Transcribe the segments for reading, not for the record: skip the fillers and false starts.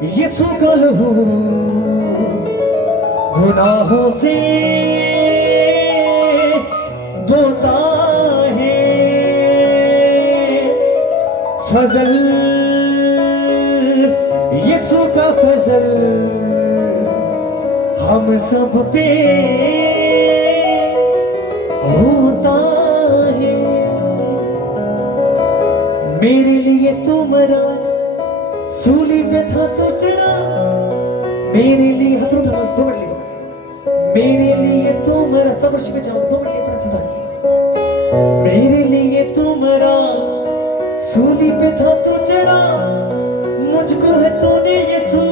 यीशु का लहू गुनाहों से धोता है। फजल यीशु का फजल हम सब पे होता है। मेरे लिए तू मरा, सूली पे था तो चढ़ा, मेरे लिए हाथों उठा, बस 2 मिनट लिए। मेरे लिए तू मरा, सब वर्ष पे जाओ, 2 मिनट लिए अपने उठा के। मेरे लिए तू मरा, सूली पे था तो चढ़ा, मुझको है तूने यीशु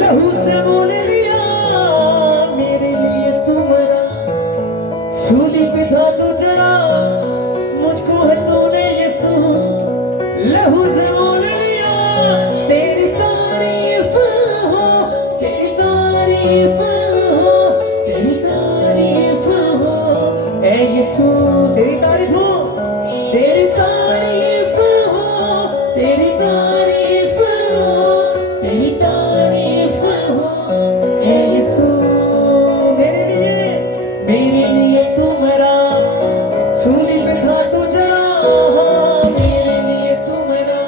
लहू से मोल लिया। मेरे लिए तू मरा, सूली पे था तो चढ़ा, मुझको है तूने यीशु लहू से मोल लिया। तेरी तारीफ हो, तेरी तारीफ हो, तेरी तारीफ हो ऐ यीशु, तेरी तारीफ हो, तेरी तारीफ हो, तेरी तारीफ हो, तेरी तारीफ हो ऐ यीशु। मेरे लिए तू मरा, सूली पे था तू चढ़ा, मेरे लिए तू मरा,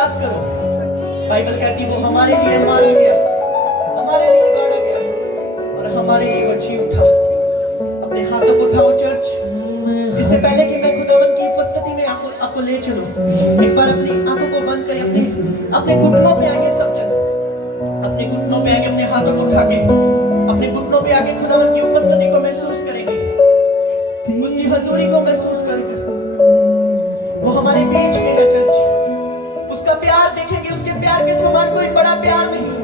याद करो, बाइबल कहती वो हमारे लिए मारा गया, हमारे लिए गाड़ा गया और हमारे लिए वो जी उठा। अपने हाथों को उठाओ चर्च। इससे पहले कि मैं खुदावन की उपस्थिति में आपको ले चलूं, एक बार अपनी आंखों को बंद करें, अपने घुटनों पे आगे सब जन, अपने घुटनों पे आगे अपने हाथों को उठा के अपने घुटनों पे आगे खुदावन की उपस्थिति को महसूस करेंगे, उसकी हजूरी को महसूस करेंगे। वो हमारे बीच में है चर्च। उसका प्यार देखेंगे, उसके प्यार के समान कोई बड़ा प्यार नहीं है।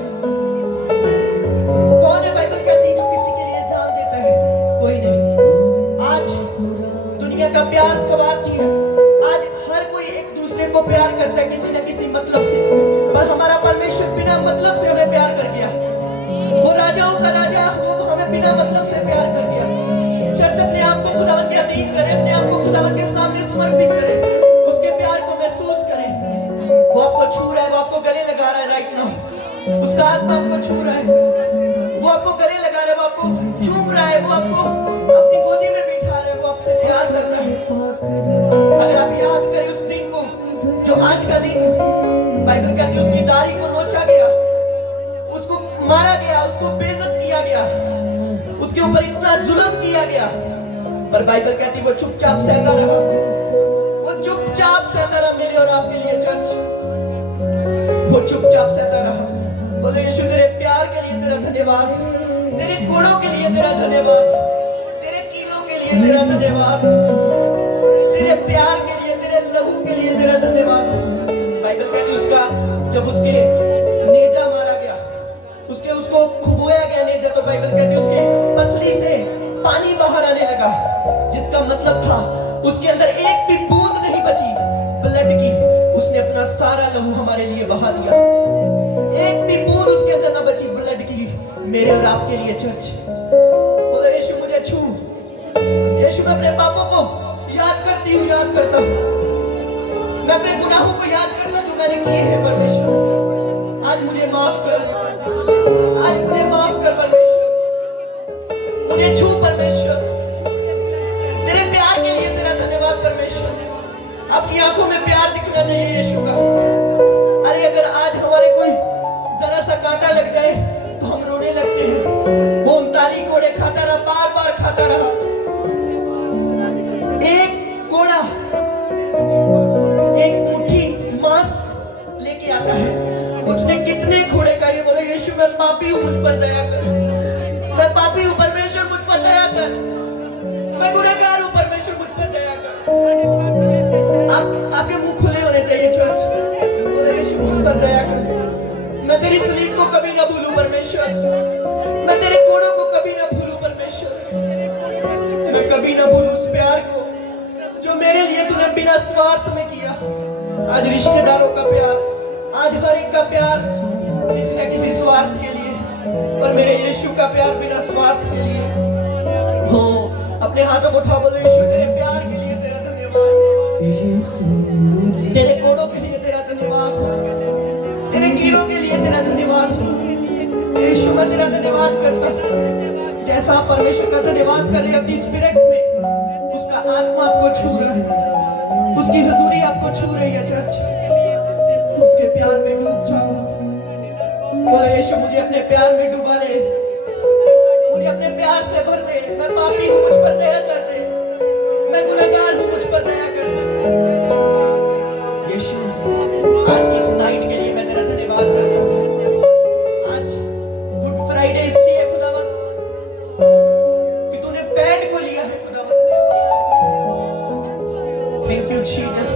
कौन है बाइबल कहती जो किसी के लिए जान देता है? कोई नहीं। आज दुनिया का प्यार स्वार्थी है। आज हर कोई एक दूसरे को प्यार करता है किसी न किसी मतलब से, पर हमारा परमेश्वर बिना मतलब से हमें प्यार कर दिया। वो राजाओं का राजा, वो हमें बिना मतलब से प्यार कर दिया। चर्च अपने आप को खुदावन के अधीन करे, अपने आप को खुदावन के सामने समर्पित करे, उसके प्यार को महसूस करें। वो आपको छू रहा है, वो आपको गले लगा रहा है राइट नाउ। उसका आत्मा आपको छू रहा है, वो आपको गले लगा रहा है, वो आपको चूम रहा है, वो आपको अपनी गोदी में बिठा रहा है, वो आपसे प्यार कर रहा है। अगर आप याद करें उस दिन को, जो आज का दिन बाइबल कहती है उसकी दाढ़ी को नोचा गया, उसको मारा गया, उसको बेइज्जत किया गया, उसके ऊपर इतना जुल्म किया गया, पर बाइबल कहती वो चुपचाप सहता रहा। वो चुपचाप सहता रहा मेरे और आपके लिए चर्च। वो चुपचाप सहता रहा। बोले यीशु तेरे प्यार के लिए तेरा धन्यवाद, तेरे गुणों के लिए तेरा धन्यवाद, तेरे कीलों के लिए तेरा धन्यवाद, तेरे प्यार के लिए, तेरे लहू के लिए तेरा धन्यवाद। बाइबल कहती उसका जब उसके नेजा मारा गया, उसको खुबोया गया नेजा, तो बाइबल कहती उसकी पसली से पानी बाहर आने लगा, जिसका मतलब था उसके अंदर एक भी बूंद नहीं बची ब्लड की। उसने अपना सारा लहू हमारे लिए बहा दिया। एक भी बूंद उसके अंदर ना बची ब्लड की, मेरे और आपके लिए चर्च। बोले यीशु मुझे छू। यीशु मैं अपने पापों को याद करता हूँ, मैं अपने गुनाहों को याद करता जो मैंने किए हैं। परमेश्वर आज मुझे माफ कर, आज मुझे माफ कर परमेश्वर, मुझे छू परमेश्वर। तेरे प्यार के लिए तेरा धन्यवाद परमेश्वर। आपकी आंखों में प्यार दिखना चाहिए यीशु का। अरे अगर आज हमारे कोई जरा सा कांटा लग जाए तो हम रोने लगते हैं। वो 39 कोड़े खाता रहा, बार बार खाता रहा। एक कोड़ा एक मुट्ठी मांस लेके आता है, उसने कितने घोड़े खाए? बोले यीशु मैं पापी हूं, मुझ पर दया कर। मैं पापी हूं परमेश्वर, मुझ पर दया कर। मैं गुनहगार हूं परमेश्वर, मुझ पर दया कर। आपके मुंह खुले होने चाहिए चर्च। बोले यीशु मुझ पर दया कर। मैं तेरी सलीब को कभी ना भूलूं परमेश्वर, मैं तेरे कोड़ों को कभी ना भूलूं परमेश्वर, मैं कभी ना भूलूं उस प्यार को जो मेरे लिए तूने बिना स्वार्थ में किया। आज रिश्तेदारों का प्यार, आज हर एक का प्यार किसी न किसी स्वार्थ के लिए, पर मेरे यीशु का प्यार बिना स्वार्थ के लिए। हो अपने हाथों को उठा, बोलो यीशु तेरे प्यार के लिए तेरा धन्यवाद, तेरे कोड़ों के लिए तेरा धन्यवाद, तेरे कीड़ों के लिए तेरा धन्यवाद। यीशु मैं तेरा धन्यवाद करता हूं। जैसा आप परमेश्वर का धन्यवाद कर रहे हैं अपनी स्पिरिट में, उसका आत्मा आपको छू रहा है, उसकी हुजूरी आपको छू रही है चर्च। उसके प्यार में डूब जाओ। बोलो यीशु मुझे अपने प्यार में डुबा ले, मुझे अपने प्यार से भर दे। मैं पापी हूं, मुझ पर दया कर दे। मैं गुनहगार हूं, मुझ पर दया कर दे। यीशु आज की इस नाइट के लिए मैं तेरा धन्यवाद करता हूं। आज गुड फ्राइडे इसलिए खुदावंद कि तूने बैड को लिया है खुदावंद। Thank you Jesus.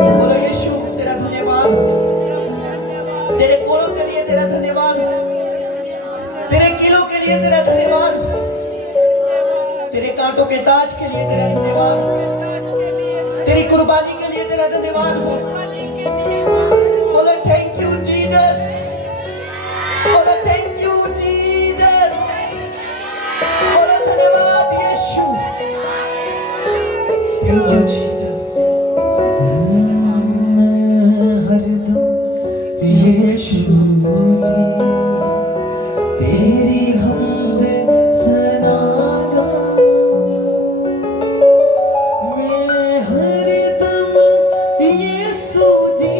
बोलो यीशु तेरा धन्यवाद, तेरे कोड़ों के लिए तेरा धन्यवाद, तेरे किलों के लिए तेरा धन्यवाद, तेरे कांटों के ताज के लिए तेरा धन्यवाद, तेरी कुर्बानी के लिए तेरा धन्यवाद हो। बोलो थैंक यू जीसस, बोलो थैंक यू जीसस, बोलो धन्यवाद यीशु, थैंक यू जीसस। यीशु जी तेरी हमद सनागा, मैं हरदम यीशु जी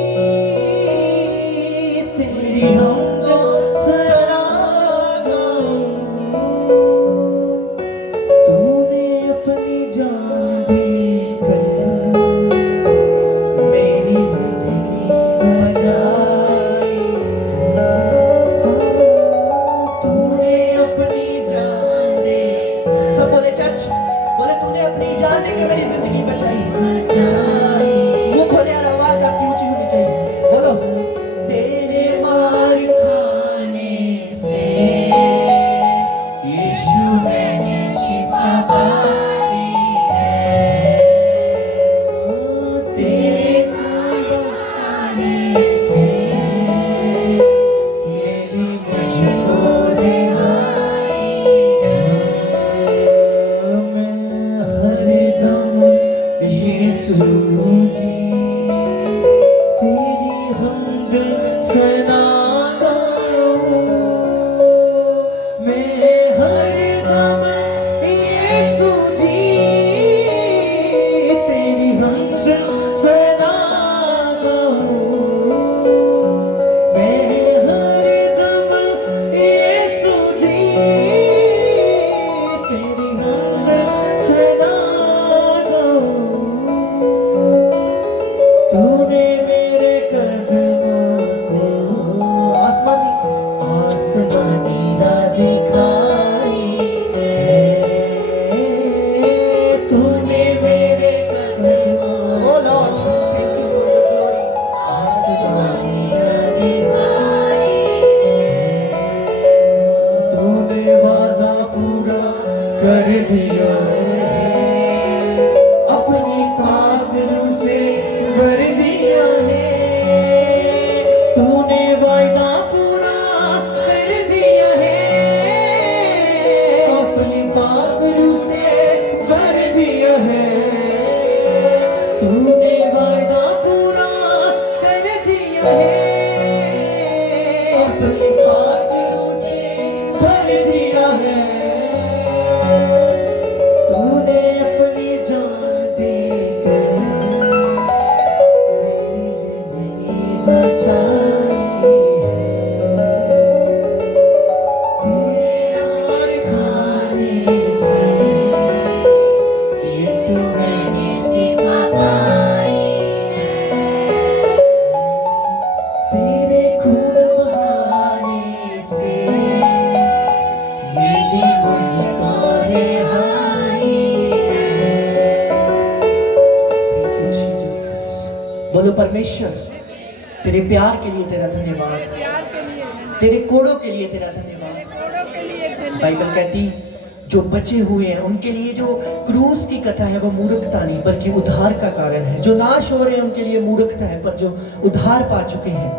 अपने खातिरों से भर दिया है। तूने अपनी जान देकर मेरी जिंदगी बचाई है। तेरे और खाने से यीशु मैंने शिफा पाई है। तेरे खून बहाने से मिली मुझको रिहाई है। Thank you, Jesus. बोलो परमेश्वर, तेरे प्यार के लिए तेरा धन्यवाद, तेरे कोड़ों के लिए तेरा धन्यवाद। बाइबल कहती जो बचे हुए हैं उनके लिए जो क्रूस की कथा है वो मूर्खता नहीं बल्कि उद्धार का कारण है। जो नाश हो रहे हैं उनके लिए मूर्खता है, पर जो उद्धार पा चुके हैं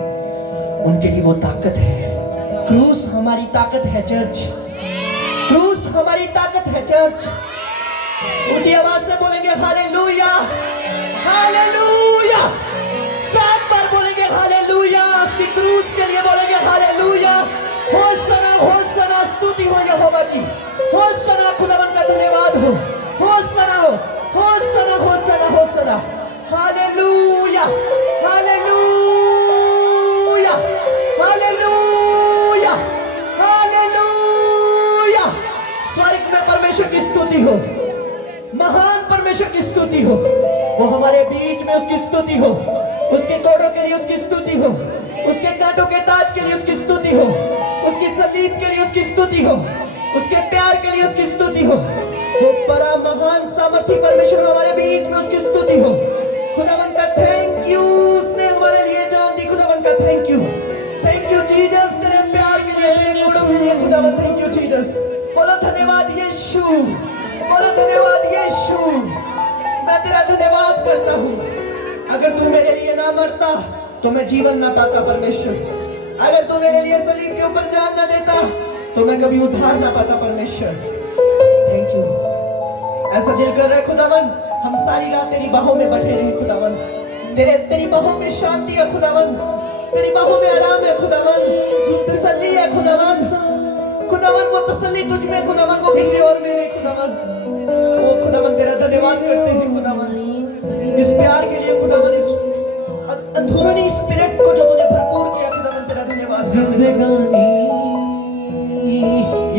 उनके लिए वो ताकत है। क्रूस हमारी ताकत है चर्च, क्रूस हमारी ताकत है चर्च। ऊंची आवाज से बोलेंगे हालेलुया, हालेलुया। 7 बार बोलेंगे हालेलुया। उसकी क्रूस के लिए बोलेंगे हालेलुया। होसना होसना, स्तुति हो यहोवा की। होसना, खुदावन का धन्यवाद हो। होसना हो, होसना होसना होसना। हालेलुया, हालेलुया, हालेलुया, हालेलुया। स्वर्ग में परमेश्वर की स्तुति हो, महान परमेश्वर की स्तुति हो। वो हमारे बीच में उसकी स्तुति हो, उसके कोड़ों के लिए उसकी स्तुति हो, उसके कांटों के ताज के लिए उसकी स्तुति हो, उसकी सलीब के लिए उसकी स्तुति हो, उसके प्यार के लिए उसकी स्तुति हो। वो बड़ा महान सामर्थी परमेश्वर हमारे बीच में उसकी स्तुति हो। खुदावन का थैंक यू, उसने हमारे लिए जान दी। खुदावन का thank you, thank you Jesus, तेरे प्यार के लिए, तेरे कोड़ों के लिए। खुदावन थैंक यू जीसस। बोलो धन्यवाद यीशु, बोलो धन्यवाद यीशु। मैं तेरा धन्यवाद करता हूँ। अगर तू मेरे लिए ना मरता तो मैं जीवन ना पाता परमेश्वर। अगर तू मेरे लिए सलीब के ऊपर जान ना देता तो मैं कभी उद्धार ना पाता परमेश्वर। Thank you. ऐसा दिल कर रहे खुदावन हम सारी रात तेरी बाहों में बैठे रहे खुदावन। तेरी बाहों में शांति है खुदावन, तेरी बाहों में आराम है खुदावन, तसल्ली है खुदावन। खुदावन वो तसल्ली तुझ में खुदावन, वो किसी और में नहीं खुदावन। ओ खुदावन तेरा धन्यवाद करते हैं खुदावन इस प्यार के लिए खुदावन, इस अंदरूनी स्पिरिट को जो तूने भरपूर किया खुदावन, तेरा धन्यवाद। जिंदगानी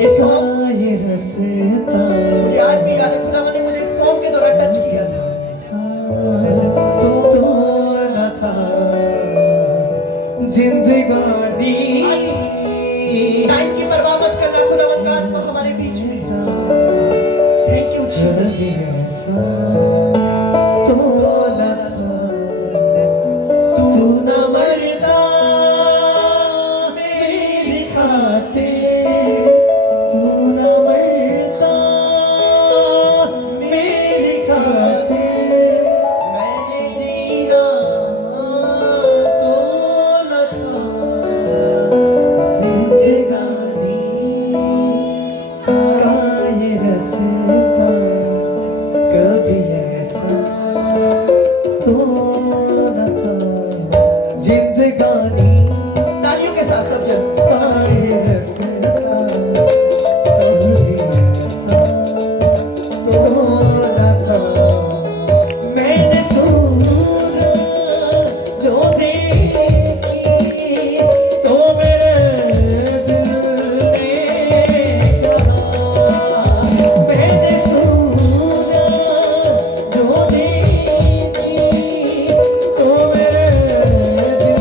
ये सॉन्ग ये रास्ता मुझे आज भी याद है। खुदावन ने मुझे इस सॉन्ग के दौरान टच किया था। तो न था जिंदगानी। टाइम की परवाह मत करना, खुदावन का आत्मा हमारे बीच में। Thank you Jesus. तो न था तू न मरता मेरी खातिर, तू न मरता मेरी खातिर। मैंने जीना तो न था, जिंदगानी का ये रास्ता कभी ऐसा तो न था। जिंदगानी तालियों के साथ सब जन। का ये रास्ता कभी ऐसा तो न था। मैंने सूरज जो देखी तो मेरे दिल में कहा। मैंने सूरज जो देखी तो मेरे दिल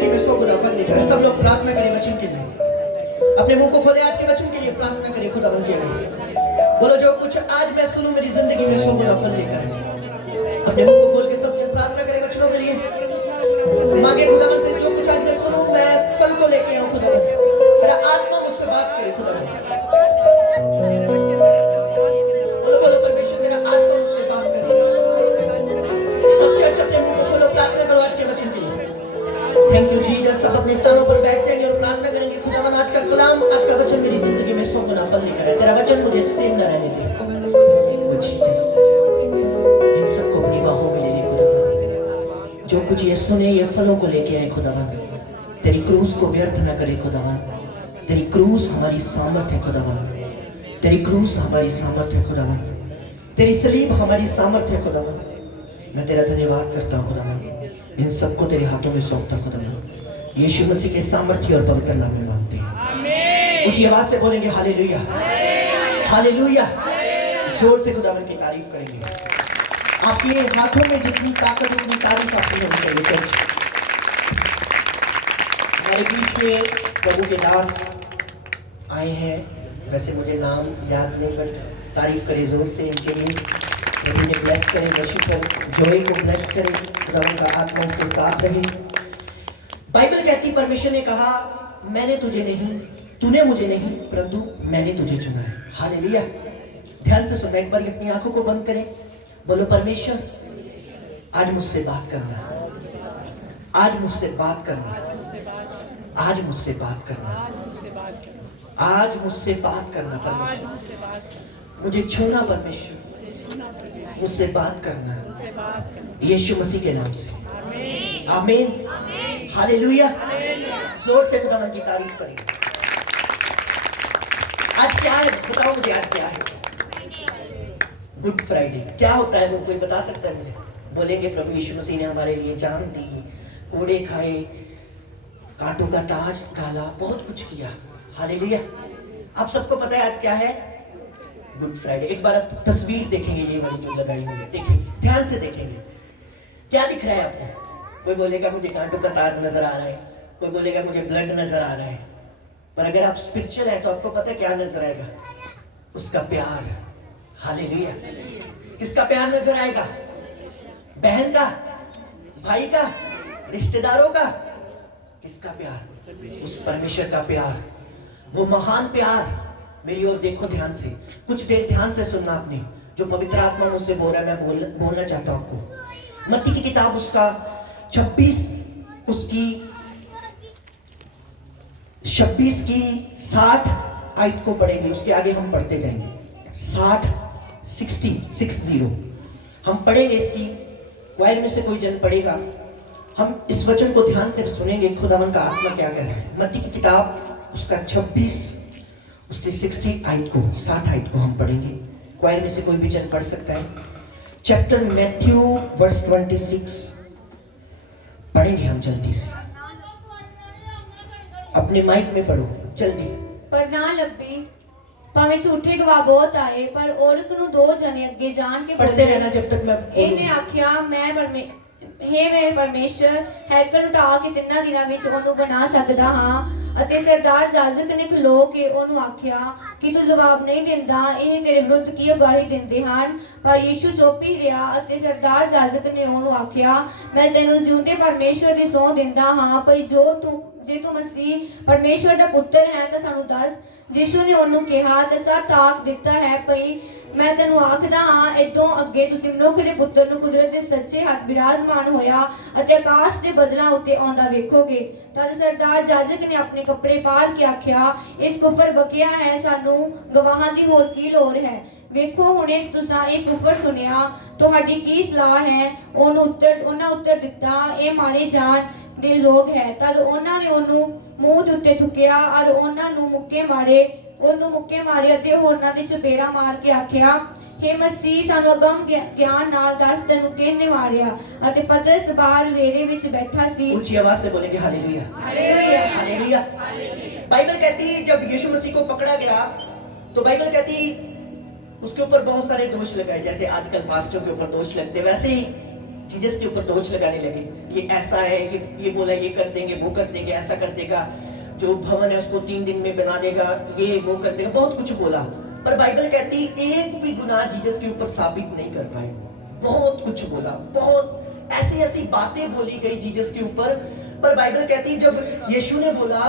जिंदगी में 100 गुना फल लेकर आए। सब लोग प्रार्थना करें वचन के लिए, अपने मुंह को खोले, आज के वचन के लिए प्रार्थना करें खुदावन के लिए। बोलो जो कुछ आज मैं सुनूं मेरी जिंदगी में 100 गुना फल लेकर आए। अपने मुंह को खोल के सबके प्रार्थना करें वचनों के लिए। मांगे खुदावन से जो कुछ आज मैं सुनूं मैं फल को लेके आऊं खुदावन, मेरा आत्मा मुझसे बात करे खुदावन। बोलो बोलो परमेश्वर मेरा आत्मा मुझसे बात करे। सब चर्च अपने मुंह को खोलो, प्रार्थना करो आज के वचन के लिए। Thank you Jesus. सब अपने स्थानों पर बैठ जाएंगे और प्रार्थना करेंगे। खुदावन आज का कलाम, आज का वचन मेरी जिंदगी में 100 गुना फल लेकर आए। तेरा वचन मुझे सेम न रहने दे। ओ जीसस, इन सबको अपनी बाहों में ले ले खुदावन। जो कुछ ये सुने ये फलों को लेके आए खुदावन। तेरी क्रूस को व्यर्थ न करे खुदावन। तेरी क्रूस हमारी सामर्थ है खुदावन। तेरी क्रूस हमारी सामर्थ है खुदावन। तेरी सलीब हमारी सामर्थ है खुदावन। मैं तेरा धन्यवाद करता हूँ खुदावन। इन सबको तेरे हाथों में सौंपता खुदावन। यीशु मसीह के सामर्थ्य और पवित्र नाम में मांगते हैं। ऊंची आवाज से बोलेंगे हालेलुया, हालेलुया। जोर से खुदावन की तारीफ करेंगे। आपके हाथों में जितनी ताकत उतनी तारीफ आपकी होनी चाहिए। हमारे बीच में प्रभु के दास आए हैं। वैसे मुझे नाम याद नहीं, पर तारीफ करें जोर से इनके लिए। प्रभु ने ब्लेस करें, वर्शिपर जॉय को ब्लेस करें, खुदावन का आत्मा उनके साथ रहे। बाइबल कहती परमेश्वर ने कहा मैंने तुझे नहीं, तूने मुझे नहीं, परंतु मैंने तुझे चुना है। हालेलुया। ध्यान से सुनना, एक बार अपनी आंखों को बंद करें। बोलो परमेश्वर आज मुझसे बात करना, आज मुझसे बात करना, आज मुझसे बात करना, आज मुझसे बात करना परमेश्वर। मुझे छूना परमेश्वर, मुझसे बात करना यीशु मसीह के नाम से। आमीन, हालेलुया। जोर से खुदावन की तारीफ करेंगे। आज क्या है बताओ मुझे, आज क्या है? Good Friday. क्या होता है वो कोई बता सकता है मुझे? बोलेंगे प्रभु यीशु मसीह ने हमारे लिए जान दी, कोड़े खाए, कांटों का ताज डाला, बहुत कुछ किया। हालेलुया। आप सबको पता है आज क्या है? Good Friday. एक बार आप तस्वीर देखेंगे ये वाली जो लगाई हुई है, देखेंगे, ध्यान से देखेंगे। क्या दिख रहा है आपको? कोई बोलेगा मुझे कांटों का ताज नजर आ रहा है, कोई बोलेगा मुझे ब्लड नजर आ रहा है। पर अगर आप स्पिरिचुअल है तो आपको पता है क्या नजर आएगा? उसका प्यार। हालेलुया। किसका प्यार नजर आएगा? बहन का, भाई का, रिश्तेदारों का। किसका प्यार? उस परमेश्वर का प्यार, वो महान प्यार। मेरी ओर देखो ध्यान से, कुछ देर ध्यान से सुनना आपने। जो पवित्र आत्मा मुझसे बोल रहा है मैं बोलना चाहता हूं आपको। मत्ती की किताब उसका 26 की 60 आयत को पढ़ेंगे। उसके आगे हम पढ़ते जाएंगे। 60 हम पढ़ेंगे इसकी। वायर में से कोई जन पढ़ेगा। हम इस वचन को ध्यान से सुनेंगे, खुदावन का आत्मा क्या कह रहा है। मत्ती की किताब उसका 26 उसकी 60 आयत को हम पढ़ेंगे। वायर में से कोई भी जन पढ़ सकता है। चैप्टर मैथ्यू वर्स 26 पढ़ेंगे हम जल्दी से। अपने माइक में पढ़ो जल्दी। पर ना लब्बी भावें झूठे गवाह बहुत आए, पर औरत नूं 2 जने अगे जान के पढ़ते रहना जब तक मैं इन्हें आख्या मैं परमेश्वर हैकल उठा के 3 दिनां विच ओनू बना सकदा हां। ਅਤੇ ਸਰਦਾਰ ਜਾਜ਼ਕ ਨੇ ਖਲੋ ਕੇ ਉਹਨੂੰ ਆਖਿਆ ਕਿ ਤੂੰ ਜਵਾਬ ਨਹੀਂ ਦਿੰਦਾ, ਇਹ ਤੇਰੇ ਵਿਰੁੱਧ ਕੀ ਗਵਾਹੀ ਦਿੰਦੇ ਹਨ? ਪਰ ਯੀਸ਼ੂ ਚੁੱਪ ਹੀ ਰਿਹਾ ਅਤੇ ਸਰਦਾਰ ਜਾਜ਼ਕ ਨੇ ਉਹਨੂੰ ਆਖਿਆ ਮੈਂ ਤੈਨੂੰ ਜਿਉਂਦੇ ਪਰਮੇਸ਼ਵਰ ਦੀ ਸਹੁੰ ਦਿੰਦਾ ਹਾਂ, ਪਰ ਜੇ ਤੂੰ ਮਸੀਹ ਪਰਮੇਸ਼ਵਰ ਦਾ ਪੁੱਤਰ ਹੈ ਤਾਂ ਸਾਨੂੰ ਦੱਸ। ਯੀਸ਼ੂ ਨੇ ਉਹਨੂੰ ਕਿਹਾ ਤੇ ਸੱਚ ਆਖ ਦਿੱਤਾ ਹੈ ਭਈ ਮੈਂ ਤੈਨੂੰ ਆਖਦਾ ਹਾਂ ਇਦੋਂ ਅੱਗੇ ਤੁਸੀਂ ਮਨੁੱਖ ਦੇ ਪੁੱਤਰ ਨੂੰ ਕੁਦਰਤ ਦੇ ਸੱਚੇ ਹੱਥ ਬਿਰਾਜਮਾਨ ਹੋਇਆ ਅਤੇ ਆਕਾਸ਼ ਦੇ ਬੱਦਲਾਂ ਉੱਤੇ ਆਉਂਦਾ ਵੇਖੋਗੇ। ਤਦ ਸਰਦਾਰ ਜਾਜ਼ਕ ਨੇ ਆਪਣੇ ਕੱਪੜੇ ਪਾੜ ਕੇ ਆਖਿਆ ਇਸ ਕੁਫਰ ਬਕਿਆ ਹੈ, ਸਾਨੂੰ ਗਵਾਹਾਂ ਦੀ ਹੋਰ ਕੀ ਲੋੜ ਹੈ? ਵੇਖੋ ਹੁਣੇ ਤੁਸੀਂ ਇਹ ਕੁਫਰ ਸੁਣਿਆ, ਤੁਹਾਡੀ ਕੀ ਸਲਾਹ ਹੈ? ਉਹਨਾਂ ਉੱਤਰ ਦਿੱਤਾ ਇਹ ਮਾਰੇ ਜਾਣ ਦੇ ਯੋਗ ਹੈ। ਤਦ ਉਹਨਾਂ ਨੇ ਉਹਨੂੰ ਮੂੰਹ ਦੇ ਉੱਤੇ ਥੁੱਕਿਆ ਔਰ ਉਹਨਾਂ ਨੂੰ ਮੁੱਕੇ ਮਾਰੇ ਅਤੇ ਹੋਰਨਾਂ ਦੇ ਚਪੇੜਾ ਮਾਰ ਕੇ ਆਖਿਆ हे ਮਸੀਹ ਸਾਨੂੰ ਅਗਮ ਗਿਆਨ ਨਾਲ ਦੱਸ ਤੈਨੂੰ ਕਿਹਨੇ ਮਾਰਿਆ? ਅਤੇ ਪਤਰਸ ਬਾਹਰ ਵੇਰੇ ਵਿੱਚ बैठा सी। ऊंची आवाज से बोलेंगे हालेलुया, हालेलुया, हालेलुया। बाइबल कहती जब यीशु मसीह को पकड़ा गया तो बाइबल कहती उसके ऊपर बहुत सारे दोष लगाए, जैसे आजकल पास्टरों के ऊपर दोष लगते, वैसे ही जीसस के ऊपर दोष लगाने लगे, ये ऐसा है, ये बोला ये कर देंगे, वो कर देंगे, ऐसा कर देगा, जो भवन है उसको 3 दिन में बना देगा, ये वो कर देगा, बहुत कुछ बोला। पर बाइबल कहती एक भी गुनाह जीसस के ऊपर साबित नहीं कर पाए। बहुत कुछ बोला, बहुत ऐसी ऐसी बातें बोली गई जीसस के ऊपर। पर बाइबल कहती जब यीशु ने बोला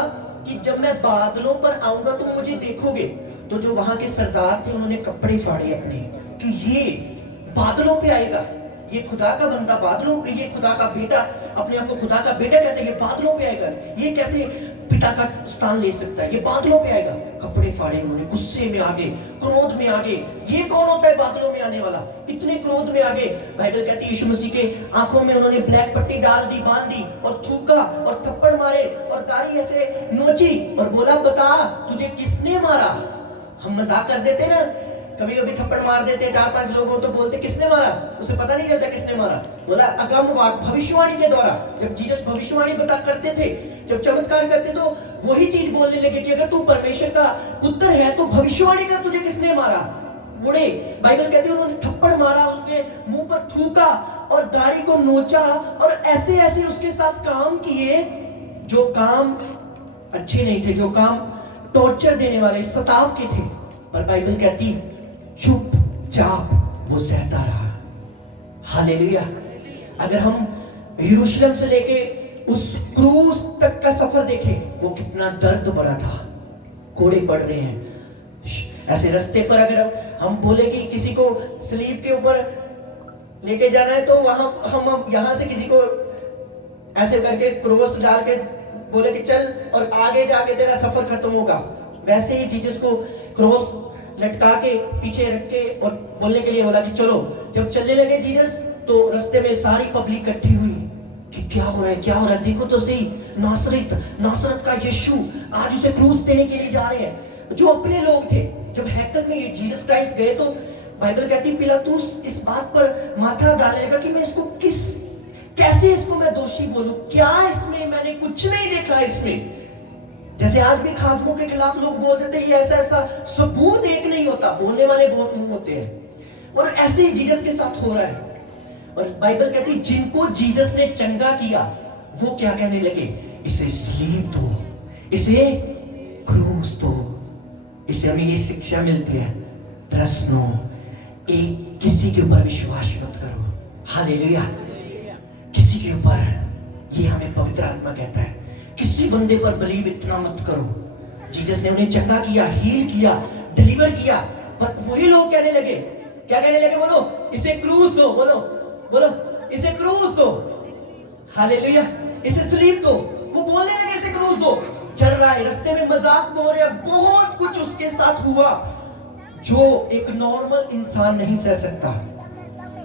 कि जब मैं बादलों पर आऊंगा तुम मुझे देखोगे, तो जो वहां के सरदार थे उन्होंने कपड़े फाड़े अपने कि ये बादलों पे आएगा, ये खुदा का बंदा बादलों पे, ये खुदा का बेटा, अपने आप को खुदा का बेटा कहते हैं, ये बादलों पे आएगा, ये कैसे पिता का स्थान ले सकता है, ये बादलों पे आएगा। कपड़े फाड़े उन्होंने, गुस्से में आगे, क्रोध में आगे। ये कौन होता है बादलों में आने वाला? इतने क्रोध में आगे। बाइबल कहती है यीशु मसीह के आंखों में उन्होंने ब्लैक पट्टी डाल दी, बांध दी और थूका और थप्पड़ मारे और दाढ़ी ऐसे नोची और बोला बता तुझे किसने मारा? हम मजाक कर देते ना, कभी कभी थप्पड़ मार देते 4-5 लोगों तो बोलते किसने मारा, उसे पता नहीं चलता किसने मारा। बोला अगम भविष्यवाणी के द्वारा। जब जीसस भविष्यवाणी बता करते थे, जब चमत्कार करते तो वही चीज बोलने लगे कि अगर तू परमेश्वर का पुत्र है तो भविष्यवाणी कर, तुझे किसने मारा? मुड़े। बाइबल कहती है उन्होंने थप्पड़ मारा, उसके मुंह पर थूका और दाढ़ी को नोचा और ऐसे ऐसे उसके साथ काम किए जो काम अच्छे नहीं थे, जो काम टॉर्चर देने वाले, सताव के थे। पर बाइबल कहती चुपचाप वो सहता रहा। हालेलुया। अगर हम यरूशलेम से लेके उस क्रूस तक का सफर देखें, वो कितना दर्द भरा था। कोड़े पड़ रहे हैं ऐसे रास्ते पर। अगर हम बोले कि किसी को स्लीप के ऊपर लेके जाना है तो वहां हम यहां से किसी को ऐसे करके क्रॉस डाल के बोले कि चल और आगे जाके तेरा सफर खत्म होगा, वैसे ही जीसस को क्रॉस लटका के पीछे रख के और बोलने के लिए बोला कि चलो। जब चलने लगे जीसस तो रास्ते में सारी पब्लिक इकट्ठी हुई कि क्या हो रहा है, क्या हो रहा है, देखो तो सही, नासरत का यीशु, आज उसे क्रूस देने के लिए जा रहे हैं। जो अपने लोग थे, जब हैकल में ये जीसस क्राइस्ट गए तो बाइबल कहती पिलातुस इस बात पर माथा डालने लगा कि मैं इसको कैसे इसको मैं दोषी बोलूं, क्या इसमें मैंने कुछ नहीं देखा इसमें। जैसे आज भी खादमों के खिलाफ लोग बोल देते हैं ये ऐसा ऐसा, सबूत एक नहीं होता, बोलने वाले बहुत मुंह होते हैं। और ऐसे ही जीसस के साथ हो रहा है। और बाइबल कहती जिनको जीसस ने चंगा किया वो क्या कहने लगे, इसे स्लीब दो, इसे क्रूस दो। इससे हमें ये शिक्षा मिलती है, ट्रस्ट नो, एक किसी के ऊपर विश्वास मत करो। हालेलुया। किसी के ऊपर, ये हमें पवित्र आत्मा कहता है, किसी बंदे पर बिलीव इतना मत करो। जीसस ने उन्हें चंगा किया, हील किया, डिलीवर किया, पर वही लोग कहने लगे, क्या कहने लगे? बोलो इसे क्रूस दो, बोलो इसे क्रूस दो। हालेलुया। इसे स्लीब दो। वो बोलने लगे इसे क्रूस दो। चल रहा है रास्ते में, मजाक हो रहा है, बहुत कुछ उसके साथ हुआ जो एक नॉर्मल इंसान नहीं सह सकता।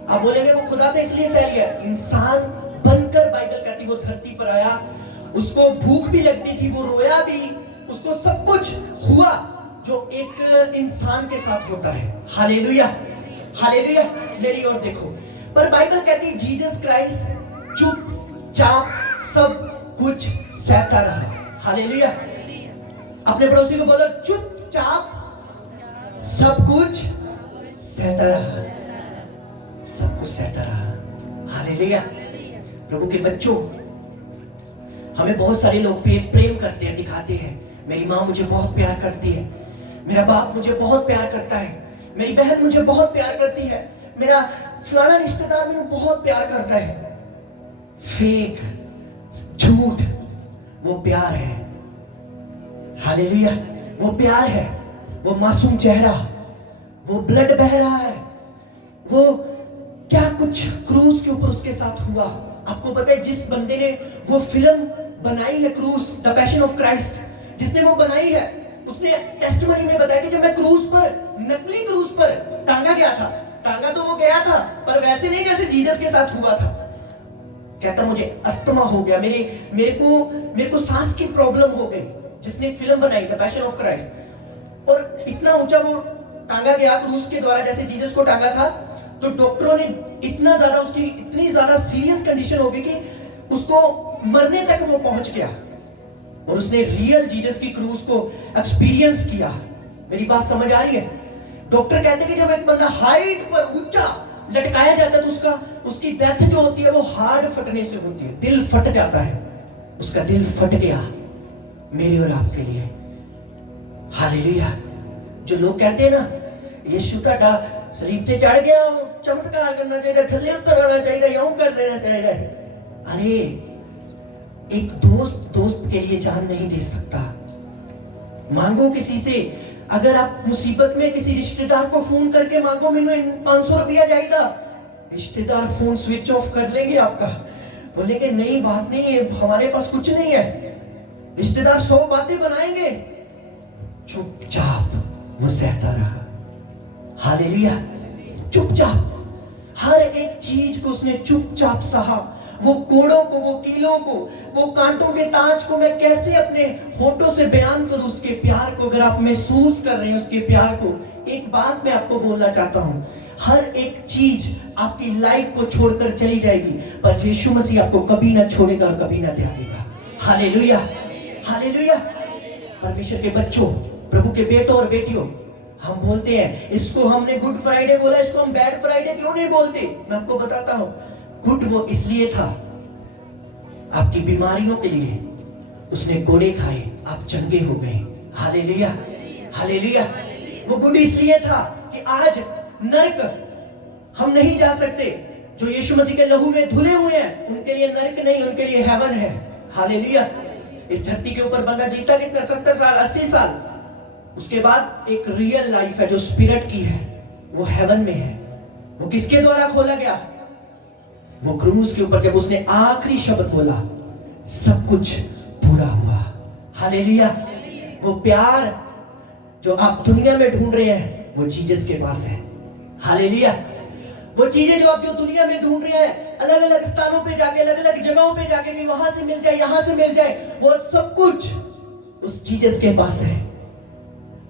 आप बोलेंगे वो खुदा था इसलिए सह लिया, इंसान बनकर बाइबल कहती वो धरती पर आया, उसको भूख भी लगती थी, वो रोया भी, उसको सब कुछ हुआ जो एक इंसान के साथ होता है। Hallelujah, hallelujah. मेरी ओर देखो। पर बाइबल कहती जीसस क्राइस्ट चुपचाप सब कुछ सहता रहा। हालेलुया। अपने पड़ोसी को बोलो चुपचाप सब कुछ सहता रहा, सब कुछ सहता रहा। हालेलुया। प्रभु के बच्चों, हमें बहुत सारे लोग प्रेम करते हैं, दिखाते हैं। मेरी माँ मुझे बहुत प्यार करती है, मेरा बाप मुझे बहुत प्यार करता है, मेरी बहन मुझे बहुत प्यार करती है, मेरा फलाना रिश्तेदार मुझे बहुत प्यार करता है। फेक, झूठ, वो प्यार है। हालेलुया। वो प्यार है, वो मासूम चेहरा, वो ब्लड बह रहा है, वो क्या कुछ क्रूस के ऊपर उसके साथ हुआ। आपको पता है जिस बंदे ने वो फिल्म बनाई है क्रूस, द पैशन ऑफ क्राइस्ट, जिसने वो बनाई है, उसने टेस्टिमनी में बताया कि जब मैं क्रूस पर, नकली क्रूस पर टांगा गया था, टांगा तो वो गया था पर वैसे नहीं जैसे जीसस के साथ हुआ था। कहता मुझे अस्थमा हो गया, मेरे को सांस की प्रॉब्लम हो गई। जिसने फिल्म बनाई द पैशन ऑफ क्राइस्ट, और इतना ऊंचा वो टांगा गया क्रूस के द्वारा जैसे जीसस को टांगा था, तो डॉक्टरों ने इतना ज्यादा, उसकी इतनी ज्यादा सीरियस कंडीशन हो गई कि उसको मरने तक वो पहुंच गया, और उसने रियल जीसस की क्रूस को एक्सपीरियंस किया। मेरी बात समझ आ रही है? डॉक्टर कहते हैं कि जब एक बंदा हाइट पर ऊंचा लटकाया जाता है तो उसकी डेथ जो होती है वो हार्ट फटने से होती है, दिल फट जाता है। उसका दिल फट गया मेरे और आपके लिए। हालेलुया। जो लोग कहते हैं ना यीशु का सलीब पे चढ़ गया, चमत्कार करना चाहिए, थल्ले उतर आना चाहिए, यूं कर देना चाहिए। अरे एक दोस्त के लिए जान नहीं दे सकता। मांगो किसी से, अगर आप मुसीबत में किसी रिश्तेदार को फोन करके मांगो मैंने 500 रुपया चाहिए, रिश्तेदार फोन स्विच ऑफ कर लेंगे आपका, बोलेंगे नहीं बात नहीं है, हमारे पास कुछ नहीं है। रिश्तेदार 100 बातें बनाएंगे, चुपचाप वो सहता रहा। हालेलुया। चुपचाप हर एक चीज को उसने चुपचाप सहा। वो कोड़ों को, वो कीलों को, वो कांटों के ताज को मैं कैसे अपने होठों से बयान करूं उसके प्यार को। अगर आप महसूस कर रहे हैं उसके प्यार को, एक बात मैं आपको बोलना चाहता हूं, हर एक चीज आपकी लाइफ को छोड़कर चली जाएगी, पर यीशु मसीह आपको कभी ना छोड़ेगा और कभी ना त्यागेगा। Hallelujah, hallelujah. परमेश्वर के बच्चों, प्रभु के बेटों और बेटियों, हम बोलते हैं इसको हमने गुड फ्राइडे बोला, इसको हम बैड फ्राइडे क्यों नहीं बोलते? मैं आपको बताता हूं, गुड वो इसलिए था आपकी बीमारियों के लिए, उसने कोड़े खाए, आप चंगे हो गए। Hallelujah, hallelujah. वो गुड इसलिए था कि आज नरक हम नहीं जा सकते, जो यीशु मसीह के लहू में धुले हुए हैं उनके लिए नरक नहीं, उनके लिए हेवन है। हालेलुया। इस धरती के ऊपर बंदा जीता कितना? 70 साल, 80 साल। उसके बाद एक रियल लाइफ है जो स्पिरिट की है, वो हेवन में है। वो किसके द्वारा खोला गया? वो क्रूस के ऊपर जब उसने आखिरी शब्द बोला, सब कुछ पूरा हुआ। हालेलुया। वो प्यार जो आप दुनिया में ढूंढ रहे हैं वो जीसस के पास है। हालेलुया। वो चीजें जो आप जो दुनिया में ढूंढ रहे हैं, अलग अलग स्थानों पे जाके, अलग अलग जगहों पे जाके कि वहां से मिल जाए, यहां से मिल जाए, वो सब कुछ उस जीसस के पास है।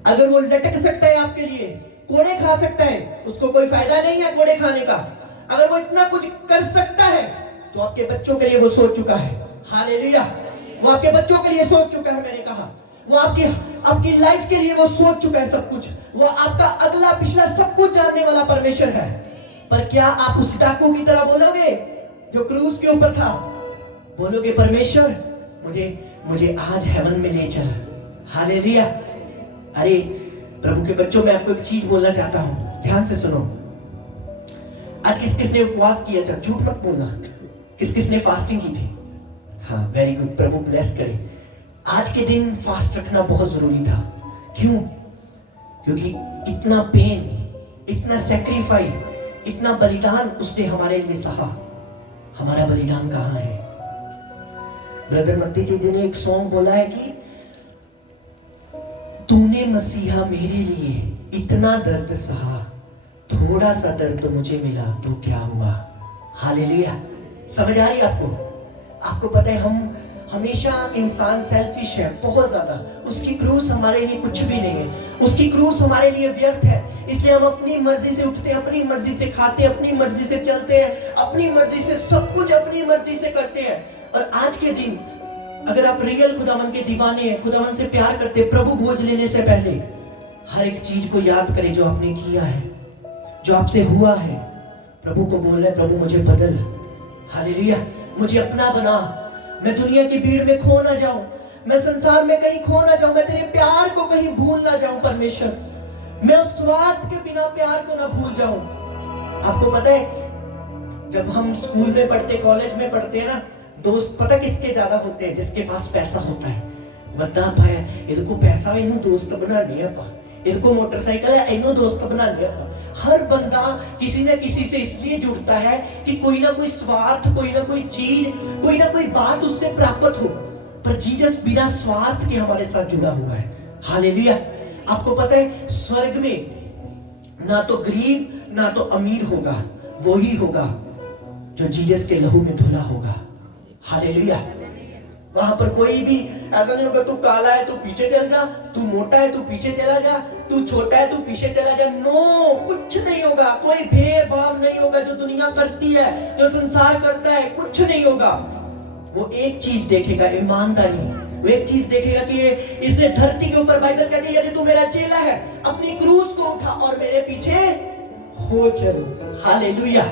अगर वो लटक सकता है आपके लिए, कोड़े खा सकता है, उसको कोई फायदा नहीं है कोड़े खाने का। अगर वो इतना कुछ कर सकता है तो आपके बच्चों के लिए वो सोच चुका है। हालेलुया। वो आपके बच्चों के लिए सोच चुका है। मैंने कहा वो आपकी लाइफ के लिए वो सोच चुका है सब कुछ। वो आपका अगला पिछला सब कुछ जानने वाला परमेश्वर है। पर क्या आप उस डाकू की तरह बोलोगे जो क्रूस के ऊपर था? बोलोगे परमेश्वर मुझे आज हेवन में ले चल। हालेलुया। अरे प्रभु के बच्चों, मैं आपको एक चीज बोलना चाहता हूं, ध्यान से सुनो। आज किस किसने उपवास किया था? झूठ मत बोलना। किस किसने फास्टिंग की थी? हाँ, वेरी गुड, प्रभु ब्लेस करे। आज के दिन फास्ट रखना बहुत जरूरी था। क्यों? क्योंकि इतना पेन, इतना सैक्रिफाइस, इतना बलिदान उसने हमारे लिए सहा। हमारा बलिदान कहाँ है? ब्रदर मत्ती जी ने एक सॉन्ग बोला है कि तूने मसीहा मेरे लिए इतना दर्द सहा, थोड़ा सा दर्द तो मुझे मिला तो क्या हुआ। हालेलुया। समझ आ रही आपको? आपको पता है हम हमेशा इंसान सेल्फिश है बहुत ज्यादा। उसकी क्रूस हमारे लिए कुछ भी नहीं है, उसकी क्रूस हमारे लिए व्यर्थ है। इसलिए हम अपनी मर्जी से उठते हैं, अपनी मर्जी से खाते हैं, अपनी मर्जी से चलते हैं, अपनी मर्जी से सब कुछ अपनी मर्जी से करते हैं। और आज के दिन अगर आप रियल खुदावन के दीवाने हैं, खुदावन से प्यार करते हैं, प्रभु भोज लेने से पहले हर एक चीज को याद करें जो आपने किया है, जो आपसे हुआ है। प्रभु को बोल रहे, प्रभु मुझे बदल। हालेलुया। मुझे अपना बना। मैं दुनिया की भीड़ में खो ना जाऊं, मैं संसार में कहीं खो ना जाऊं, मैं तेरे प्यार को कहीं भूल ना जाऊं परमेश्वर। मैं उस स्वार्थ के बिना प्यार को ना भूल जाऊं। आपको पता है जब हम स्कूल में पढ़ते, कॉलेज में पढ़ते हैं ना, दोस्त पता किसके ज्यादा होते हैं? जिसके पास पैसा होता है। बता भाई इनको पैसा है, इन्हों दोस्त बना लिया पा, इनको मोटरसाइकिल है, इन्हों दोस्त बना लिया पा। हर बंदा किसी न किसी से इसलिए जुड़ता है कि कोई ना कोई स्वार्थ, कोई ना कोई चीज, कोई ना कोई बात उससे प्राप्त हो। पर जीसस बिना स्वार्थ के हमारे साथ जुड़ा हुआ है। हालेलुया। आपको पता है स्वर्ग में ना तो गरीब ना तो अमीर होगा, वो ही होगा जो जीसस के लहू में धुला होगा। हालेलुया। वहां पर कोई भी ऐसा नहीं होगा तू काला है तू पीछे चल जा, तू मोटा है तू पीछे चला जा, तू छोटा है तू पीछे चला जा। नो, कुछ नहीं होगा। कोई भेदभाव नहीं होगा जो दुनिया करती है, जो संसार करता है, कुछ नहीं होगा। वो एक चीज देखेगा, ईमानदारी। वो एक चीज देखेगा कि ये इसने धरती के ऊपर, बाइबल कहती है यदि तू मेरा चेला है अपनी क्रूस को उठा और मेरे पीछे हो चलो। हालेलुया।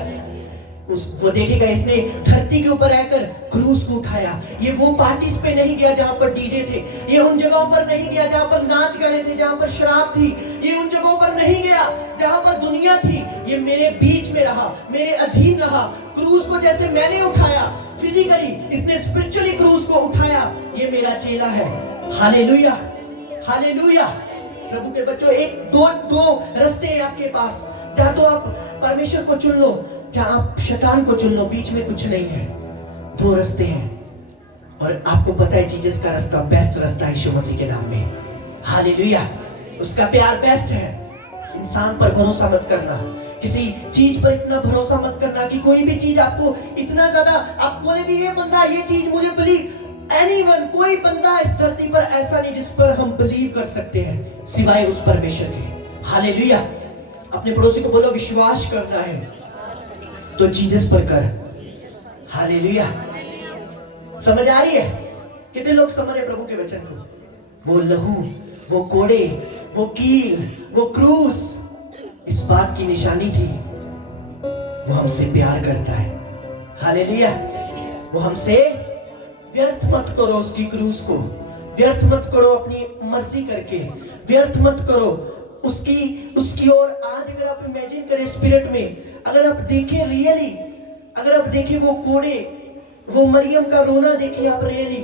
वो देखेगा इसने धरती के ऊपर आकर क्रूस को उठाया। ये वो पार्टीज पे नहीं गया जहां पर डीजे थे, ये उन जगहों पर नहीं गया जहां पर नाच गाने थे, जहां पर शराब थी, ये उन जगहों पर नहीं गया जहां पर दुनिया थी। ये मेरे बीच में रहा, मेरे अधीन रहा। क्रूस को जैसे मैंने उठाया फिजिकली, इसने स्पिरिचुअली क्रूस को उठाया। ये मेरा चेला है। Hallelujah, hallelujah. प्रभु के बच्चों, एक दो रास्ते हैं आपके पास। चाहे तो आप परमेश्वर को चुन लो, चाहे आप शैतान को चुन लो, बीच में कुछ नहीं है। दो रास्ते हैं और आपको पता है जीसस का रास्ता बेस्ट रास्ता है यीशु मसीह के नाम में। हालेलुया। उसका प्यार बेस्ट है। इंसान पर भरोसा मत करना, किसी चीज पर इतना भरोसा मत करना कि कोई भी चीज आपको इतना ज्यादा आप बोले कि ये बंदा ये चीज मुझे बिलीव। एनीवन, कोई बंदा इस धरती पर ऐसा नहीं जिस पर हम बिलीव कर सकते हैं सिवाय उस परमेश्वर के। हालेलुया। अपने पड़ोसी को बोलो विश्वास करना है तो जीसस पर कर। हालेलुया। समझ आ रही है? कितने लोग समझ रहे प्रभु के वचन को? वो लहू, वो कोड़े, वो कील, वो क्रूस इस बात की निशानी थी वो हमसे प्यार करता है। हालेलुया। वो हमसे व्यर्थ मत करो उसकी क्रूस को, व्यर्थ मत करो अपनी मर्जी करके, व्यर्थ मत करो उसकी ओर। आज अगर आप इमेजिन करें स्पिरिट में, अगर आप देखें रियली, अगर आप देखें वो कोड़े, वो मरियम का रोना देखें आप रियली।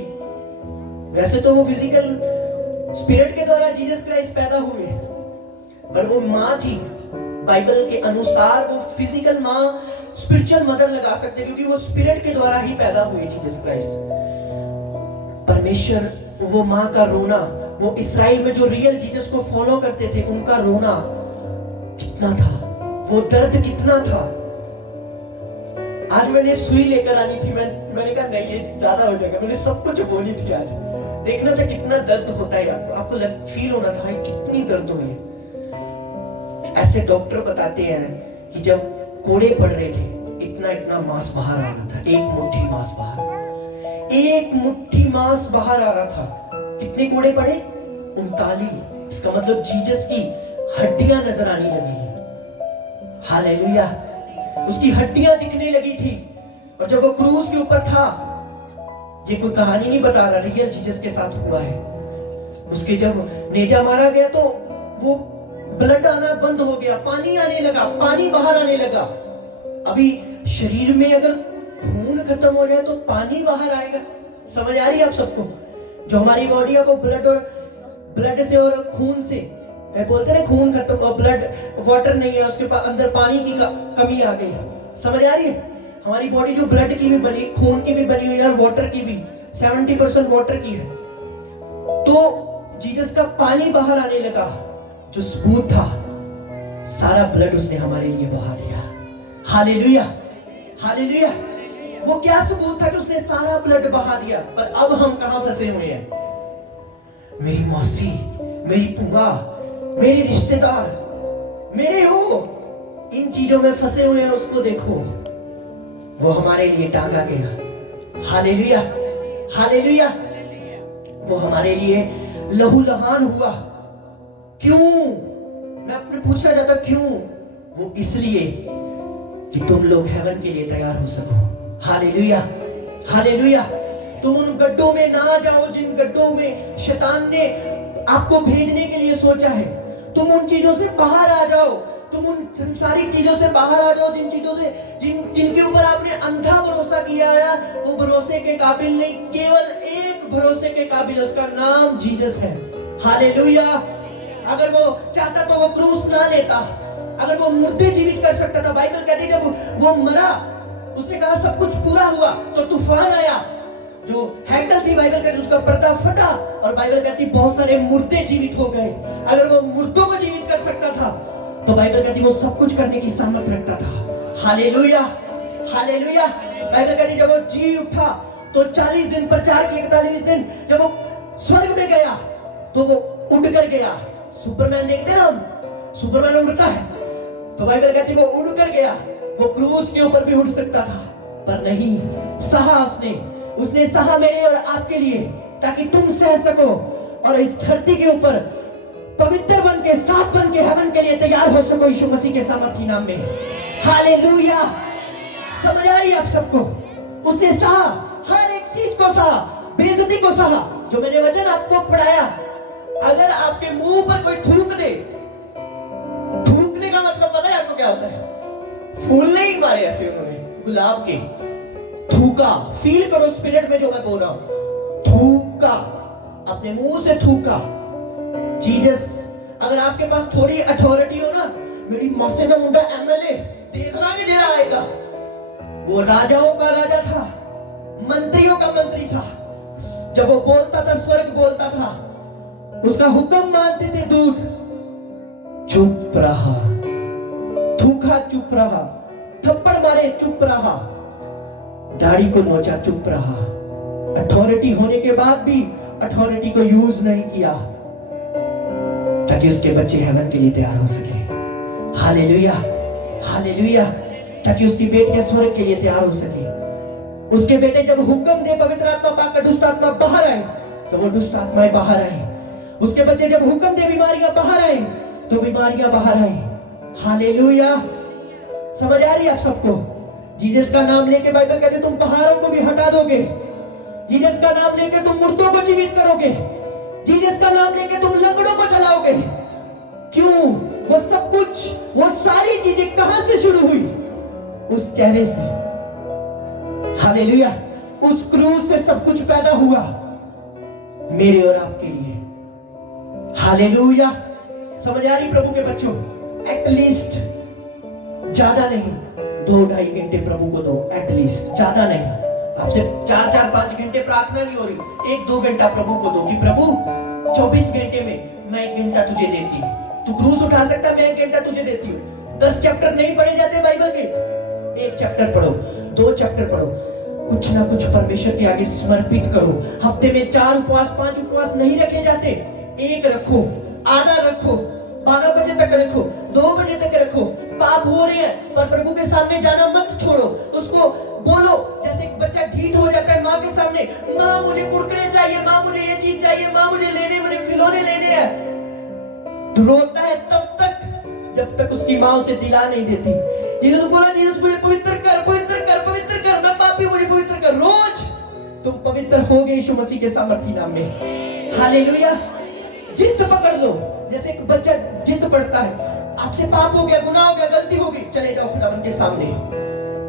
वैसे तो वो फिजिकल स्पिरिट के द्वारा जीसस क्राइस्ट पैदा हुए, पर वो माँ थी। बाइबल के अनुसार वो फिजिकल माँ स्पिरिचुअल मदर लगा सकते, क्योंकि वो स्पिरिट के द्वारा ही पैदा हुई जीसस क्राइस्ट। परमेश्वर, वो माँ का रोना, वो इस्राएल में जो रियल जीसस को फॉलो करते थे उनका रोना कितना था, वो दर्द कितना था। आज मैंने सुई लेकर आनी थी, मैंने कहा नहीं ये ज्यादा हो जाएगा, मैंने सब कुछ बोली थी। आज देखना था कितना दर्द होता है आपको फील होना था कितनी दर्द हुई। ऐसे डॉक्टर बताते हैं कि जब कोड़े पड़ रहे थे इतना इतना मांस बाहर आ रहा था, एक मुट्ठी मांस बाहर, एक मुट्ठी मांस बाहर आ रहा था। कितने कोड़े पड़े? 39। इसका मतलब जीसस की हड्डियां नजर आने लगी। हालेलुया। उसकी हड्डियां दिखने लगी थी। और जब वो क्रूस के ऊपर था, ये कोई कहानी नहीं बता रहा, रियल जीसस के साथ हुआ है। उसके जब नेजा मारा गया तो वो ब्लड आना बंद हो गया, पानी आने लगा, पानी बाहर आने लगा। अभी शरीर में अगर खून खत्म हो जाए तो पानी बाहर आएगा। समझ आ रही है आप सबको? जो हमारी बॉडी है वो ब्लड से और खून से, बोलते ना खून खत्म और ब्लड वाटर नहीं है, उसके पास अंदर पानी की कमी आ गई। समझ आ रही है? हमारी बॉडी जो ब्लड की भी बनी, खून की भी बनी हुई है और वाटर की भी 70% वाटर की है। तो जीसस का पानी बाहर आने लगा, जो सबूत था सारा ब्लड उसने हमारे लिए बहा दिया। Hallelujah, hallelujah. वो क्या सबूत था कि उसने सारा ब्लड बहा दिया। पर अब हम कहां फंसे हुए हैं? मेरी मौसी, मेरी पुआ, मेरे रिश्तेदार, मेरे हो, इन चीजों में फंसे हुए हैं। उसको देखो, वो हमारे लिए टांगा गया। Hallelujah, hallelujah. वो हमारे लिए लहूलुहान हुआ। क्यों? मैं अपने पूछना चाहता क्यों? वो इसलिए कि तुम लोग हेवन के लिए तैयार हो सको। Hallelujah, hallelujah. तुम उन गड्ढों में ना जाओ जिन गड्ढों में शैतान ने आपको भेजने के लिए सोचा है। तुम उन चीजों से बाहर आ जाओ, तुम उन संसारिक चीजों से बाहर आ जाओ, जिन चीजों से जिनके ऊपर आपने अंधा भरोसा किया है। वो भरोसे के काबिल नहीं, केवल एक भरोसे के काबिल, उसका नाम जीसस है। हालेलुया। अगर वो चाहता तो वो क्रूस ना लेता, अगर वो मुर्दे जीवित कर सकता था। बाइबल कहती है जब वो मरा, उसने कहा सब कुछ पूरा हुआ, तो तूफान आया, जो हैकल थी बाइबल कहती उसका पर्दा फटा, और बाइबल कहती बहुत सारे मुर्दे जीवित हो गए। अगर वो मुर्दों को जीवित कर सकता था तो बाइबल कहती वो सब कुछ करने की सामर्थ रखता था। Hallelujah, hallelujah. बाइबल कहती जब वो जी उठा तो 40 दिन प्रचार किए, 41 दिन जब वो स्वर्ग में गया तो वो उड़ कर गया। सुपरमैन देखते ना हम, सुपरमैन उड़ता है, तो बाइबल कहती वो उड़ कर गया। वो क्रूस के ऊपर भी उड़ सकता था, पर नहीं, सहा उसने सहा मेरे और आपके लिए, ताकि तुम सह सको और इस धरती के ऊपर पवित्र बन के, साफ बन के हेवन के लिए तैयार हो सको यीशु मसीह के सामर्थी नाम में। हालेलुया। समझ आ रही है आप सबको? उसने सहा, हर एक चीज को सहा, बेइज्जती को सहा। जो मैंने वचन आपको पढ़ाया, अगर आपके मुंह पर कोई थूक दे, थूकने का मतलब पता है आपको क्या होता है? फूल नहीं मारे ऐसे उन्होंने, गुलाब के, थूका। फील करो स्पिरिट में जो मैं बोल रहा हूं, थूका, अपने मुंह से थूका। जीसस, अगर आपके पास थोड़ी अथॉरिटी हो ना, मेरी मौसे का मुंडा एमएलए देख लागे दे रहा आएगा। वो राजाओं का राजा था, मंत्रियों का मंत्री था। जब वो बोलता था, स्वर्ग बोलता था, उसका हुक्म मानते थे दूत। चुप रहा, थूका चुप रहा, थप्पड़ मारे चुप रहा, दाढ़ी को नोचा चुप रहा। अथॉरिटी होने के बाद भी अथॉरिटी को यूज नहीं किया, ताकि उसके बच्चे हेवन के लिए तैयार हो सके। Hallelujah, hallelujah. ताकि उसकी बेटियां स्वर्ग के लिए तैयार हो सके। उसके बेटे जब हुक्म दे पवित्र आत्मा पाकर दुष्ट आत्मा बाहर आए, तो वो दुष्ट आत्माएं बाहर आए। उसके बच्चे जब हुक्म दे बीमारियां बाहर आए, तो बीमारियां बाहर आए। हालेलुया। समझ आ रही है आप सबको? जीसस का नाम लेके बाइबल कहते तुम पहाड़ों को भी हटा दोगे। जीसस का नाम लेके तुम मुर्दों को जीवित करोगे। जीसस का नाम लेके तुम लंगड़ों को चलाओगे। क्यों? वो सब कुछ, वो सारी चीजें कहां से शुरू हुई? उस चेहरे से। हालेलुया। उस क्रूस से सब कुछ पैदा हुआ, मेरे और आपके लिए। हालेलुया। समझ आ रही प्रभु के बच्चों? एटलीस्ट, ज्यादा नहीं, 2-2.5 घंटे प्रभु को दो, एटलीस्ट, ज्यादा नहीं। आपसे 4-5 घंटे प्रार्थना नहीं हो रही, 1-2 घंटा प्रभु को दो कि प्रभु 24 घंटे में मैं 1 घंटा तुझे देती हूँ। तू क्रूस उठा सकता है, मैं 1 घंटा तुझे देती हूँ। 10 चैप्टर नहीं पढ़े जाते बाइबल के, 1 चैप्टर पढ़ो, 2 चैप्टर पढ़ो, कुछ ना कुछ परमेश्वर के आगे समर्पित करो। हफ्ते में 4 उपवास 5 उपवास नहीं रखे जाते, 1 रखो, आधा रखो, 12 बजे तक रखो, 2 बजे तक रखो। पाप हो रहे हैं पर प्रभु के सामने जाना मत छोड़ो। उसको बोलो, जैसे एक बच्चा ढीठ हो जाता है माँ के सामने, माँ मुझे कुरकुरे चाहिए, माँ मुझे ये चीज चाहिए, माँ मुझे मुझे खिलौने लेने हैं। तो रोता है तब तक जब तक उसकी माँ उसे दिला नहीं देती। यीशु बोला, यीशु मुझे पवित्र कर, पवित्र कर, पवित्र कर, मैं पापी, मुझे पवित्र कर। रोज तुम पवित्र होगे यीशु मसीह के सामर्थी नाम में। हालेलुया। जिद पकड़ लो, जैसे एक बच्चा जिद पड़ता है, आपसे पाप हो गया, गुनाह हो गया, गलती हो गई, चले जाओ खुदावन के सामने।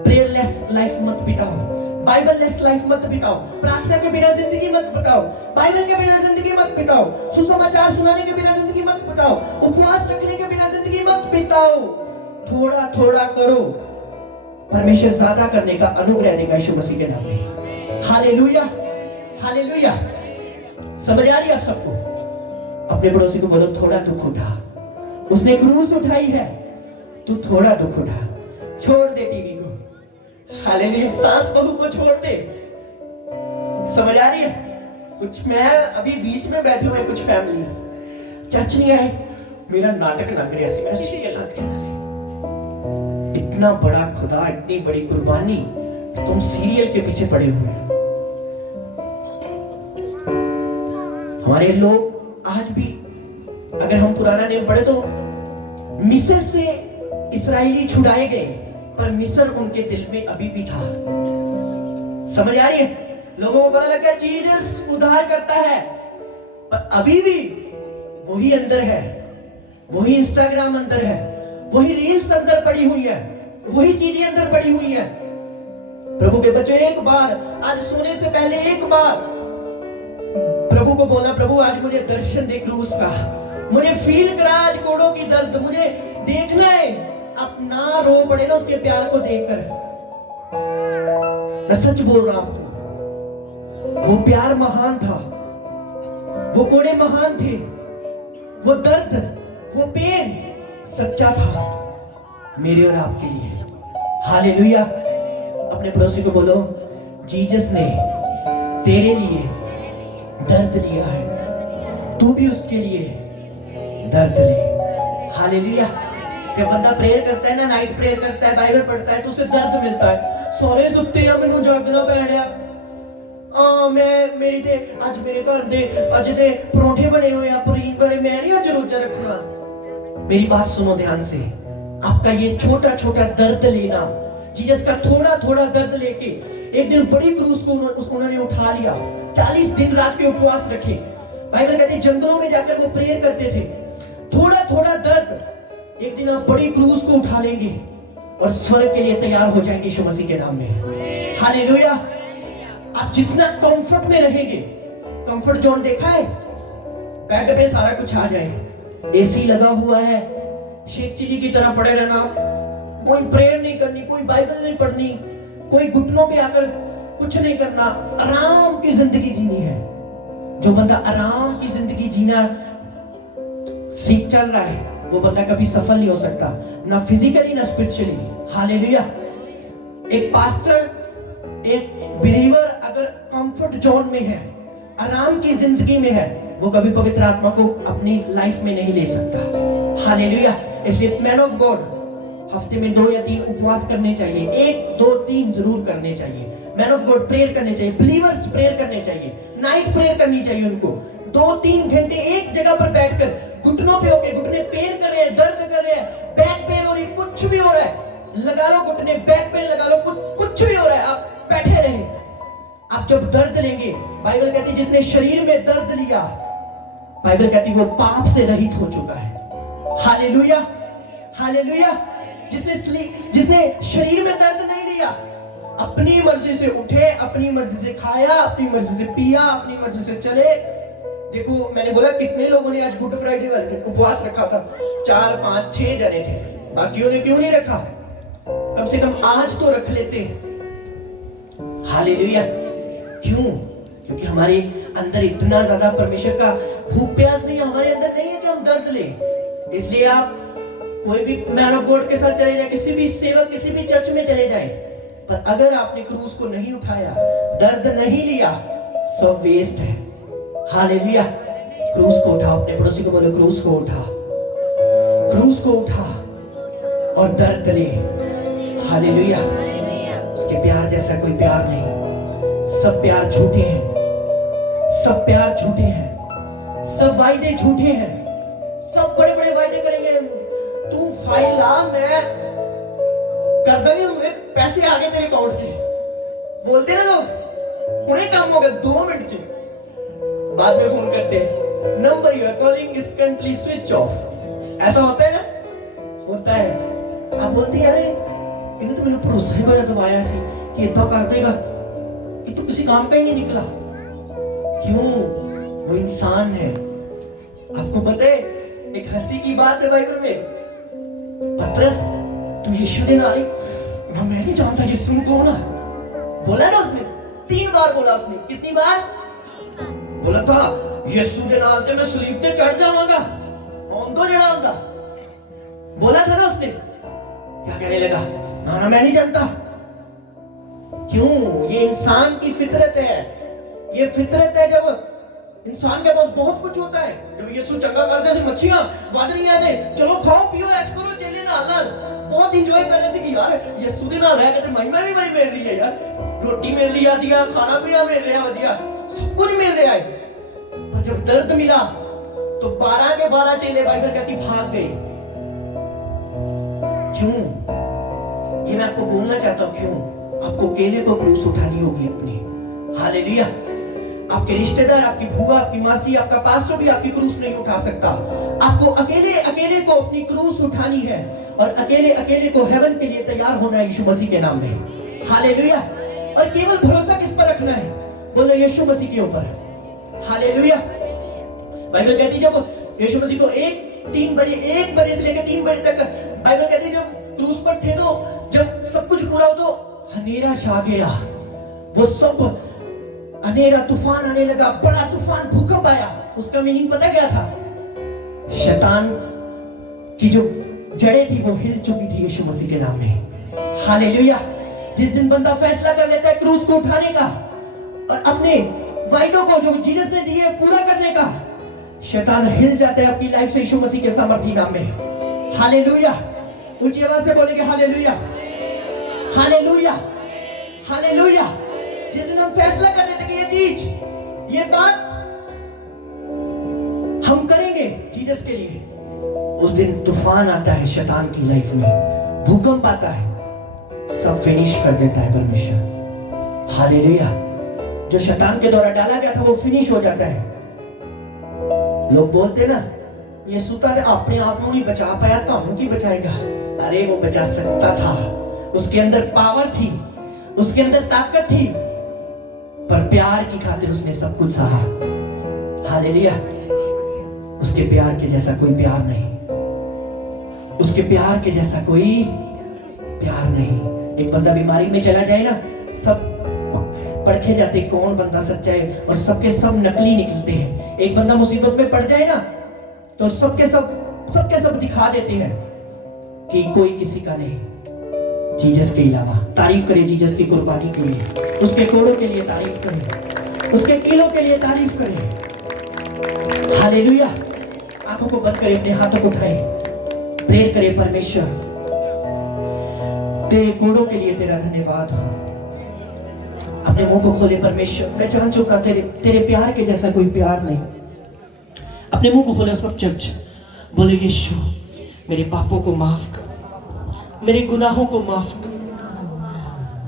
प्रेयरलेस लाइफ मत बिताओ, बाइबल लेस लाइफ मत बिताओ, प्रार्थना के बिना जिंदगी मत बिताओ, बाइबल के बिना जिंदगी मत बिताओ, सुसमाचार सुनाने के बिना जिंदगी मत बिताओ, उपवास रखने के बिना जिंदगी मत बिताओ। थोड़ा थोड़ा करो, परमेश्वर ज्यादा करने का अनुग्रह देगा यीशु मसीह के नाम में। Hallelujah, hallelujah. समझ आ रही है आप सबको? अपने पड़ोसी को बोलो, थोड़ा दुख उठा। उसने क्रूस उठाई है, तू थोड़ा दुख उठा, छोड़ दे टीवी को। हालेलुया। सास बहू को छोड़ दे। समझ आ रही है? कुछ मैं अभी बीच में बैठे हुए कुछ फैमिलीज चर्च नहीं आए, मेरा नाटक लग रहा है, मेरा सीरियल लग रहा है। इतना बड़ा खुदा, इतनी बड़ी कुर्बानी, तुम सीरियल के पीछे पड़े हुए हो। हमारे लोग आज भी, अगर हम पुराना नियम पढ़े तो मिस्र से इस्राएली छुड़ाए गए, पर मिस्र उनके दिल में अभी भी था। समझ आ रही है? लोगों को पता लगा जीसस उद्धार करता है, पर अभी भी वही अंदर है, वही इंस्टाग्राम अंदर है, वही रील्स अंदर पड़ी हुई है, वही चीजें अंदर पड़ी हुई है। प्रभु के बच्चों, एक बार आज सोने से पहले एक बार प्रभु को बोला, प्रभु आज मुझे दर्शन दे क्रूस का, मुझे फील करा आज कोड़ों की दर्द, मुझे देखना है। अपना रो पड़े ना उसके प्यार को देखकर। मैं सच बोल रहा हूं, वो प्यार महान था, वो कोड़े महान थे, वो दर्द, वो पेन सच्चा था मेरे और आपके लिए। हालेलुया। अपने पड़ोसी को बोलो, जीसस ने तेरे लिए दर्द लिया है, तू भी उसके लिए दर्द ले। हालेलुया। जब बंदा प्रेयर करता है ना, नाइट प्रेयर करता है, बाइबल पढ़ता है, तो उसे दर्द मिलता है। सोरे सुत्ते या मैनू जागना पै रहा, मेरी ते आज मेरे घर दे अज दे परोठे बने हुए हैं प्रोटीन वाले, मैं नहीं आज रोजा रखना। मेरी बात सुनो ध्यान से, आपका ये छोटा छोटा दर्द लेना, जीसस का थोड़ा थोड़ा दर्द लेके एक दिन बड़ी क्रूस को उन्होंने उठा लिया, 40 दिन रात के उपवास रखे। बाइबल कहती है जंगलों में जाकर वो प्रेयर करते थे। थोड़ा थोड़ा दर्द, एक दिन आप बड़ी क्रूस को उठा लेंगे और स्वर्ग के लिए तैयार हो जाएंगे यीशु मसीह के नाम में। हालेलुया। आप जितना कंफर्ट में रहेंगे, कंफर्ट जोन देखा है, बेड पे सारा कुछ आ जाए, एसी लगा हुआ है, शेख चिली की तरह पड़े रहना, कोई प्रेयर नहीं करनी, कोई बाइबल नहीं पढ़नी, कोई घुटनों पे आकर कुछ नहीं करना, आराम की जिंदगी जीनी है। जो बंदा आराम की जिंदगी जीना सीख चल रहा है, वो बंदा कभी सफल नहीं हो सकता, ना फिजिकली ना स्पिरिचुअली। हालेलुया। एक पास्टर, एक बिलीवर अगर कंफर्ट जोन में है, आराम की जिंदगी में है, वो कभी पवित्र आत्मा को अपनी लाइफ में नहीं ले सकता। हालेलुया। इसलिए मैन ऑफ गॉड हफ्ते में 2 या 3 उपवास करने चाहिए, 1, 2, 3 जरूर करने चाहिए। मैन ऑफ गॉड प्रेयर करने चाहिए, बिलीवर्स प्रेयर करने चाहिए, नाइट प्रेयर करनी चाहिए उनको। 2-3 घंटे एक जगह पर बैठकर घुटनों पे होके, घुटने पेन कर रहे हैं, दर्द कर रहे हैं, बैक पेन हो रही, कुछ भी हो रहा है, लगा लो घुटने, बैक पेन लगा लो, कुछ भी हो रहा है, आप बैठे रहे। आप जब दर्द लेंगे, बाइबल कहती है जिसने शरीर में दर्द लिया, बाइबल कहती है वो पाप से रहित हो चुका है। हालेलुया। हालेलुया। जिसने शरीर में दर्द नहीं लिया, अपनी मर्जी से उठे, अपनी मर्जी से खाया, अपनी मर्जी से पिया, अपनी मर्जी से चले। देखो मैंने बोला कितने लोगों ने आज गुड फ्राइडे वाले उपवास रखा था, 4, 5, 6 जने थे, बाकियों ने क्यों नहीं रखा? कम से कम आज तो रख लेते। हालेलुया। क्यों? क्योंकि हमारे अंदर इतना ज्यादा परमेश्वर का भूख प्यास नहीं है, हमारे अंदर नहीं है कि हम दर्द ले। इसलिए आप कोई भी मैन ऑफ गॉड के साथ चले जाए, किसी भी सेवक, किसी भी चर्च में चले जाए, पर अगर आपने क्रूस को नहीं उठाया, दर्द नहीं लिया, सब वेस्ट है। हालेलुया। क्रूस को उठाओ, अपने पड़ोसी को बोलो क्रूस को उठा, क्रूस को उठा और दर्द ले। हालेलुया। उसके प्यार जैसा कोई प्यार नहीं। सब प्यार झूठे हैं, सब प्यार झूठे हैं, सब वायदे झूठे हैं, सब बड़े बड़े वायदे करेंगे, तू फाइल ला, मैं कर देंगे, पैसे आ गए तेरे अकाउंट से, बोलते ना लोग, उन्हें काम हो गया 2 मिनट से, बाद में फोन करते हैं, number you are calling is currently switch off. ऐसा होता है ना? होता है। आप बोलते हैं अरे इन्हें तो मैंने भरोसा ही बड़ा दबाया सी कि इतना कर देगा, ये तो किसी काम का ही नहीं निकला। क्यों? वो इंसान है। आपको पता है एक हंसी की बात है बाइबल में, पतरस तू यीशु दे नाल ना, मैं नहीं जानता यीशु कौन है, बोला ना उसने, 3 बार बोला उसने। कितनी बार बोला था? यीशु दे नाल ते मैं सलीब ते चढ़ जावांगा, औंदो जड़ा होंदा, बोला था ना उसने। क्या कहने लगा? ना मैं नहीं जानता। क्यों? ये इंसान की फितरत है। ये फितरत है, जब इंसान के पास बहुत कुछ होता है, जब यीशु चंगा कर दे, मच्छियां वाद नहीं आने, चलो खाओ पियो ऐश करो, चेले नाल बहुत एंजॉय कर रहे थे कि यार यीशु दे नाल है, कहते महिमा भी बड़ी मिल रही है यार, रोटी मिल रही है, खाना पीना मिल रहा है बढ़िया, सब कुछ मिल रहा है। पर जब दर्द मिला तो 12 के 12 चेले बाइबल कहती भाग गए। क्यों? ये मैं आपको बोलना चाहता हूं। क्यों? आपको अकेले को क्रूस उठानी होगी अपनी। हालेलुया। आपके रिश्तेदार, आपकी बुआ, आपकी मासी, आपका पास्टर भी आपकी क्रूस नहीं उठा सकता। आपको अकेले को अपनी क्रूस उठानी है और अकेले को हेवन के लिए तैयार होना है यीशु मसीह के नाम में। हालेलुया। और केवल भरोसा किस पर रखना है? बोलो यीशु मसीह के ऊपर। हालेलुया। बाइबल कहती है जब यीशु मसीह को 1 बजे से लेकर 3 बजे तक, बाइबल कहती है जब क्रूस पर थे तो जब सब कुछ पूरा हो तो अंधेरा छा गया। वो सब अंधेरा, तूफान आने लगा, बड़ा तूफान, भूकंप आया। उसका मीनिंग पता क्या था? शैतान की जो जड़ें थी वो हिल चुकी थी यीशु मसीह के नाम में। हालेलुया। जिस दिन बंदा फैसला कर लेता है क्रूस को उठाने का और अपने वायदों को जो जीसस ने दिए पूरा करने का, शैतान हिल जाता है आपकी लाइफ से यीशु मसीह के सामर्थी नाम में। हालेलुया। ऊंची आवाज से बोलेंगे हालेलुया, हालेलुया, हालेलुया। जिस दिन हम फैसला कर लेते कि ये चीज, ये बात हम करेंगे जीसस के लिए, उस दिन तूफान आता है शैतान की लाइफ में, भूकंप आता है, सब फिनिश कर देता है परमेश्वर। हालेलुया। जो शैतान के द्वारा डाला गया था वो फिनिश हो जाता है। लोग बोलते ना, ये सुता ने अपने आप को नहीं बचा पाया तो हम की बचाएगा। अरे वो बचा सकता था, उसके अंदर पावर थी, उसके अंदर ताकत थी, पर प्यार की खातिर उसने सब कुछ सहा। हालेलुया। उसके प्यार के जैसा कोई प्यार नहीं, उसके प्यार के जैसा कोई प्यार नहीं। एक बंदा बीमारी में चला जाए ना, सब परखे जाते कौन बंदा सच्चा है, और सबके सब नकली निकलते हैं। एक बंदा मुसीबत में पड़ जाए ना, तो सबके सब दिखा देते हैं कि कोई किसी का नहीं, जीसस के अलावा। तारीफ करें जीसस की कुर्बानी के लिए, उसके कोड़ों के लिए तारीफ करें, उसके कीलों के लिए तारीफ करें। हालेलुया। आंखों को बंद करें, अपने हाथों को उठाएं, प्रेयर करें, परमेश्वर तेरे कोड़ों के लिए तेरा धन्यवाद हो। अपने मुंह को खोले, परमेश्वर मैं जान चुका तेरे प्यार के जैसा कोई प्यार नहीं। अपने मुंह को खोले सब चर्च, बोले यीशु मेरे पापों को माफ कर, मेरे गुनाहों को माफ कर,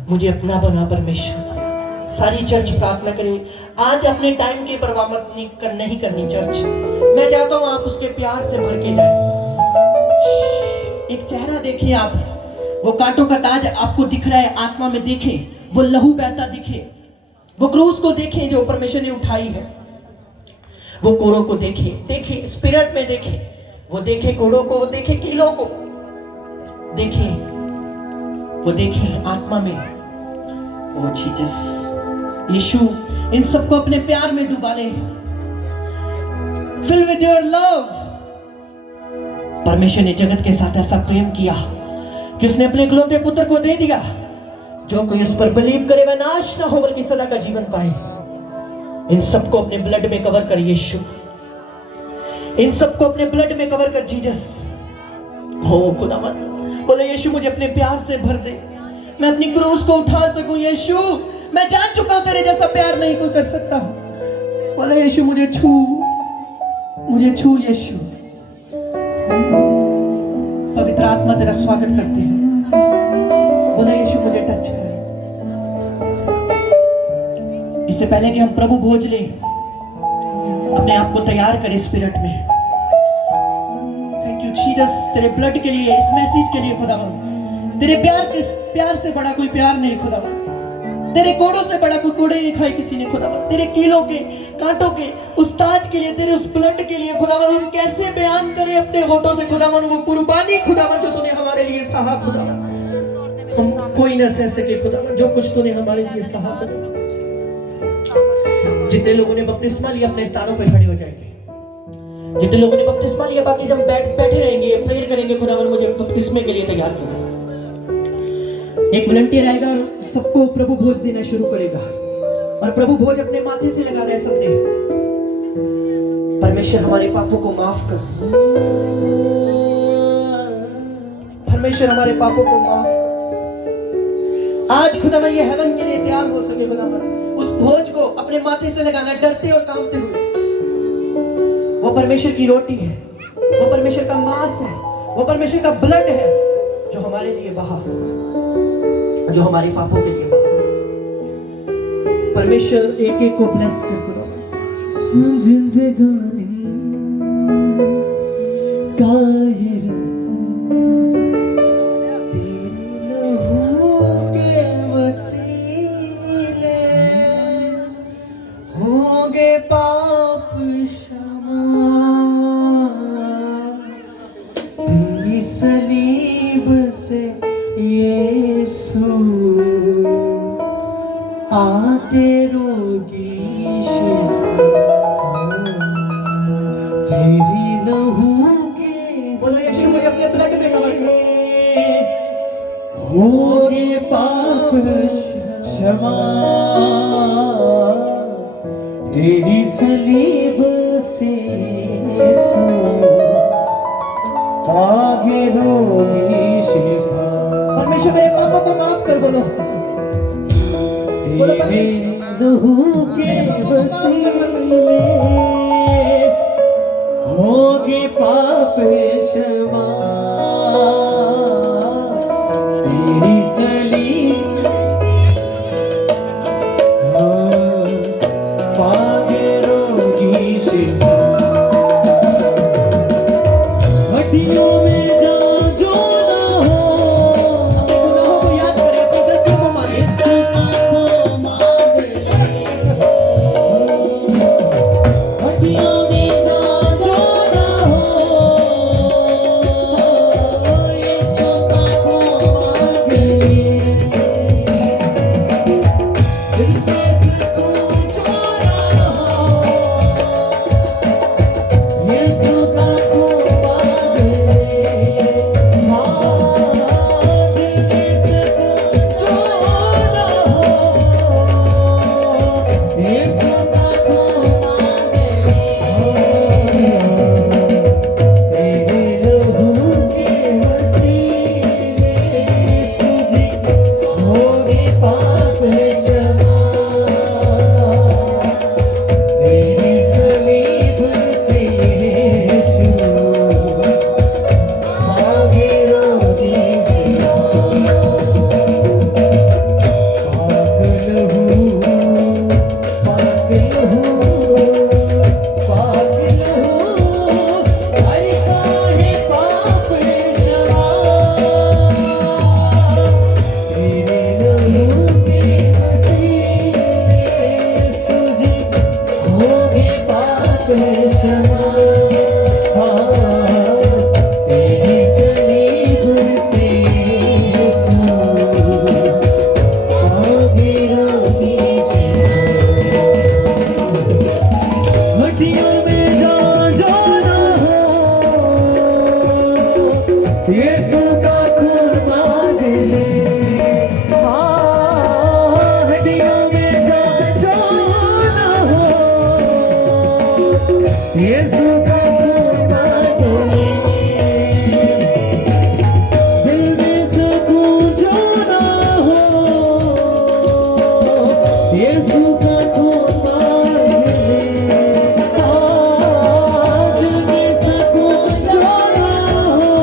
मुझे अपना बना परमेश्वर। सारी चर्च प्रार्थना करे। आज अपने टाइम की परवाह मत नहीं करनी चर्च। मैं चाहता हूं आप उसके प्यार से भर के जाए। एक चेहरा देखिए आप, वो कांटों का ताज आपको दिख रहा है, आत्मा में देखें, वो लहू बहता दिखे, वो क्रूस को देखें जो परमेश्वर ने उठाई है, वो कोड़ों को देखें स्पिरिट में देखें, वो देखे कोड़ों को, वो देखे कीलों को, देखें आत्मा में। ओ जीसस, यीशु इन सबको अपने प्यार में डुबा ले। Fill with your love. परमेश्वर ने जगत के साथ ऐसा प्रेम किया कि उसने अपने इकलौते पुत्र को दे दिया, जो कोई इस पर बिलीव करे वह नाश ना हो बल्कि सदा का जीवन पाए। इन सबको अपने ब्लड में कवर कर यीशु, इन सबको अपने ब्लड में कवर कर जीसस। हो खुदावंद, बोले यीशु मुझे अपने प्यार से भर दे, मैं अपनी क्रूस को उठा सकूं। यीशु मैं जान चुका हूं तेरे जैसा प्यार नहीं कोई कर सकता। बोले यीशु मुझे छू यीशु। पवित्र आत्मा तेरा स्वागत करते हैं। बोले यीशु मुझे टच कर। इससे पहले कि हम प्रभु भोज लें, अपने आप को तैयार करें स्पिरिट में। थैंक यू जीसस, तेरे ब्लड के लिए, इस मैसेज के लिए खुदावंद। तेरे प्यार से बड़ा कोई प्यार नहीं खुदावंद। तेरे कोड़ों से बड़ा कोई कोड़े नहीं खाए किसी ने खुदावंद। तेरे कीलों के, कांटों के, उस ताज के लिए, तेरे उस ब्लड के लिए खुदावंद हम कैसे बयान करें अपने होठों से खुदावंद वो कुर्बानी खुदावंद जो तूने हमारे लिए सहा खुदावंद। हम कोई न सह सके खुदावंद जो कुछ तूने हमारे लिए सहा खुदावंद। जितने लोगों ने बपतिस्मा लिया अपने स्थानों पर खड़े हो जाएंगे। जितने लोगों ने बपतिस्मा लिया बाकी जब बैठे रहेंगे, प्रेयर करेंगे खुदावंद मुझे बपतिस्मे के लिए तैयार करो। एक वॉलंटियर आएगा और सबको प्रभु भोज देना शुरू करेगा, और प्रभु भोज अपने माथे से लगा रहे सबने। परमेश्वर हमारे पापों को माफ कर, परमेश्वर हमारे पापों को माफ कर। आज खुदावंद ये हेवन के लिए तैयार हो सके खुदावंद, उस भोज को अपने माथे से लगाना डरते और कांपते हुए। वो परमेश्वर की रोटी है, वो परमेश्वर का मांस है, वो परमेश्वर का ब्लड है जो हमारे लिए बहा, जो हमारे पापों के लिए बहा। परमेश्वर एक एक को ब्लेस कर। जिंदगानी का ये तेरे लहू के वसीले होंगे पाप क्षमा, तेरी सलीब से यीशु आते रोगी शिफा, तेरी लहू के। बोलो यीशु मुझे अपने ब्लड में कवर कर। होगे पाप क्षमा, तेरी सलीब से यीशु आगे रोगी शिफा। परमेश्वर मेरे पापों को माफ कर। बोलो बोलो परमेश्वर लहू के वसीले होगे पाप क्षमा तेरी सलीब पागे रोगी शिफा हड्डियों में जान जो ना हो अपने गुनाहों को याद करें अपनी गलतियों को माने हड्डियों में जान जो ना हो यीशु का खून मांगे दिल में सुकून जो ना हो यीशु का खून मांगे यीशु का खून मांगे हड्डियों में जान जो ना हो यीशु का खून मांगे दिल में सुकून जो ना हो यीशु का खून मांगे दिल में सुकून जो ना हो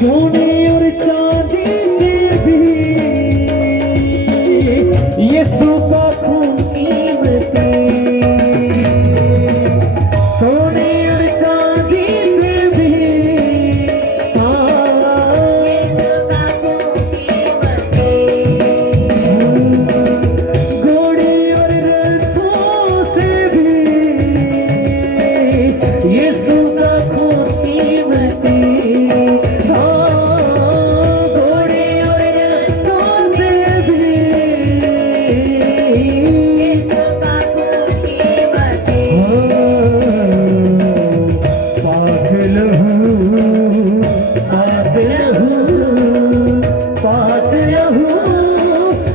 सोने और चांदी से भी यीशु का खून कीमती सोने और चांदी से भी घोड़े और रथों से भी यीशु का खून कीमती घोड़े और रथों से भी यीशु का खून कीमती पागल हूँ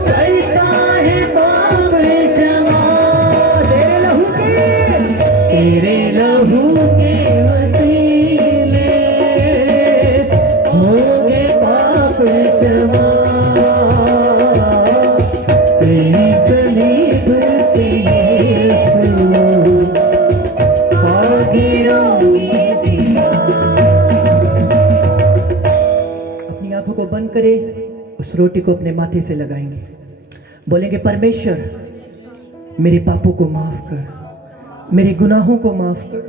कैसा है पाप क्षमा तेरे लहू के वसीले होगे पाप क्षमा तेरी सलीब से यीशु पागे रोगी शिफा। अपनी आंखों को बंद करें, उस रोटी को अपने माथे से लगाएंगे, बोलेंगे परमेश्वर मेरे पापों को माफ कर, मेरे गुनाहों को माफ कर,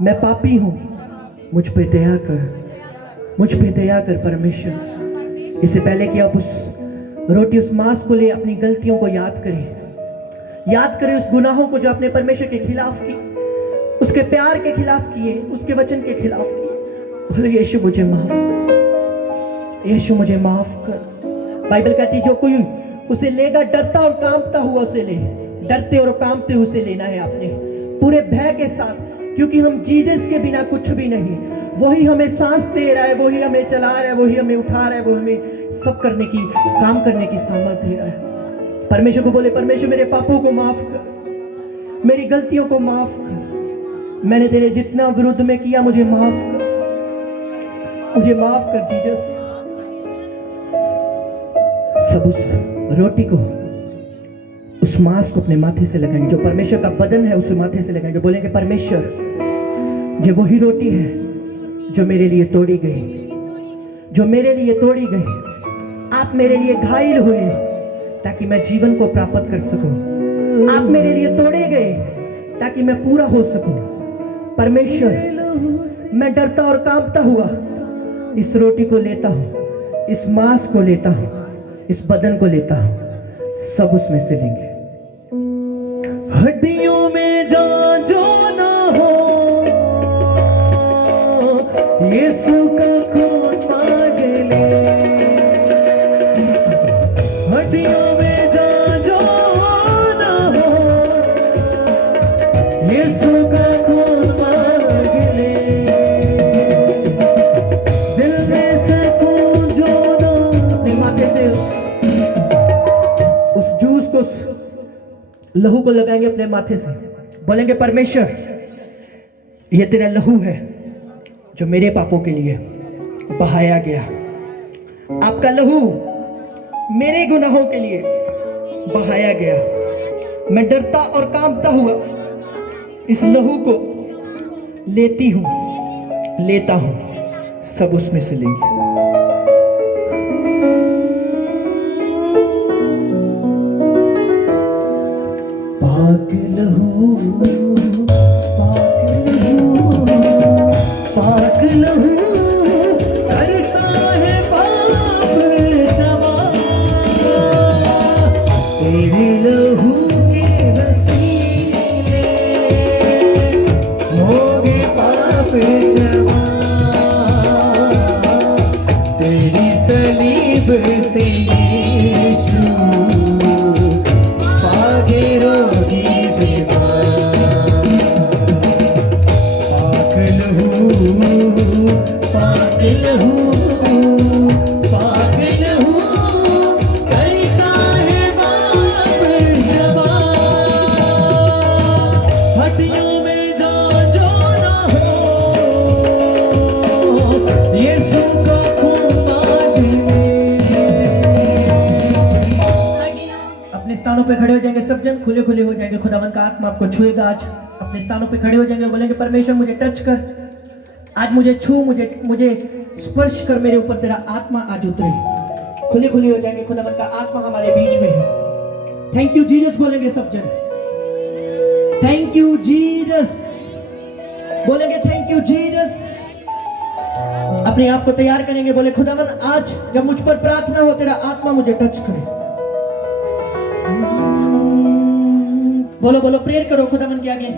मैं पापी हूँ, मुझ पे दया कर, मुझ पे दया कर परमेश्वर। इससे पहले कि आप उस रोटी उस मांस को ले अपनी गलतियों को याद करें उस गुनाहों को जो आपने परमेश्वर के खिलाफ की, उसके प्यार के खिलाफ किए, उसके वचन के खिलाफ किए। बोले यीशु मुझे माफ कर, यीशु मुझे माफ कर। बाइबल कहती है जो कोई उसे लेगा डरता और कांपता हुआ उसे ले, डरते और कांपते उसे लेना है आपने पूरे भय के साथ, क्योंकि हम जीसस के बिना कुछ भी नहीं। वही हमें सांस दे रहा है, वही हमें चला रहा है, वही हमें उठा रहा है, वो हमें सब करने की काम करने की सामर्थ्य दे रहा है। परमेश्वर को बोले परमेश्वर मेरे पापों को माफ कर, मेरी गलतियों को माफ कर, मैंने तेरे जितना विरुद्ध में किया मुझे माफ कर। मुझे माफ कर जीसस। सब उस रोटी को, उस मांस को अपने माथे से लगाएंगे, जो परमेश्वर का बदन है उसे माथे से लगाएंगे। बोलेंगे परमेश्वर, ये वही रोटी है जो मेरे लिए तोड़ी गई, जो मेरे लिए तोड़ी गई। आप मेरे लिए घायल हुए ताकि मैं जीवन को प्राप्त कर सकूं। आप मेरे लिए तोड़े गए ताकि मैं पूरा हो सकूं। परमेश्वर, मैं डरता और कांपता हुआ इस रोटी को लेता हूं, इस मांस को लेता हूं, इस बदन को लेता हूं। सब उसमें से लेंगे। हड्डियों में जान जो ना हो, यीशु का खून मांग ले। हड्डियों में जान जो ना हो, यीशु का खून मांग ले। दिल में सुकून जो ना, दिमाग से उस जूस को, लहू को लगाएंगे अपने माथे से। बोलेंगे परमेश्वर, ये तेरा लहू है जो मेरे पापों के लिए बहाया गया। आपका लहू मेरे गुनाहों के लिए बहाया गया। मैं डरता और कांपता हुआ इस लहू को लेती हूं, लेता हूं। सब उसमें से लेंगे। पाक लहू, पाक लहू, पाक लहू करता है पाप क्षमा। तेरे लहू के वसीले होगे पाप क्षमा। तेरी सलीब से यीशु पागे रोगी सेवा। पाक लहू, पाक लहू, पाक लहू करता है पाप क्षमा। हड्डियों में जान जो ना हो, यीशु का खून मांग ले। अपने स्थानों पे खड़े हो जाएंगे सब जन, खुले खुले हो जाएंगे। खुदावंद का आत्मा आपको छुएगा। आज अपने स्थानों पे खड़े हो जाएंगे, बोलेंगे परमेश्वर मुझे टच कर, आज मुझे छू, मुझे स्पर्श कर, मेरे ऊपर तेरा आत्मा आज उतरे। खुले खुले हो जाएंगे। खुदावंद का आत्मा हमारे बीच में है। थैंक यू जीसस बोलेंगे सब जन। थैंक यू जीसस बोलेंगे। Thank you Jesus. अपने आप को तैयार करेंगे। बोले खुदावंद, आज जब मुझ पर प्रार्थना हो, तेरा आत्मा मुझे टच करे। बोलो बोलो, प्रेयर करो खुदावंद के आगे।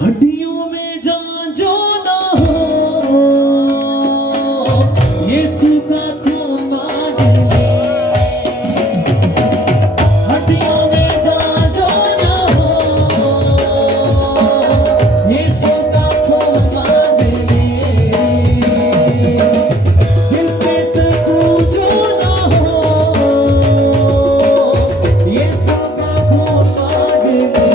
हड्डियों में जान जो ना हो, यीशु का खून मांग ले। हड्डियों में जान जो ना हो, यीशु का खून मांग ले। दिल में सुकून जो ना हो, यीशु का खून मांग ले।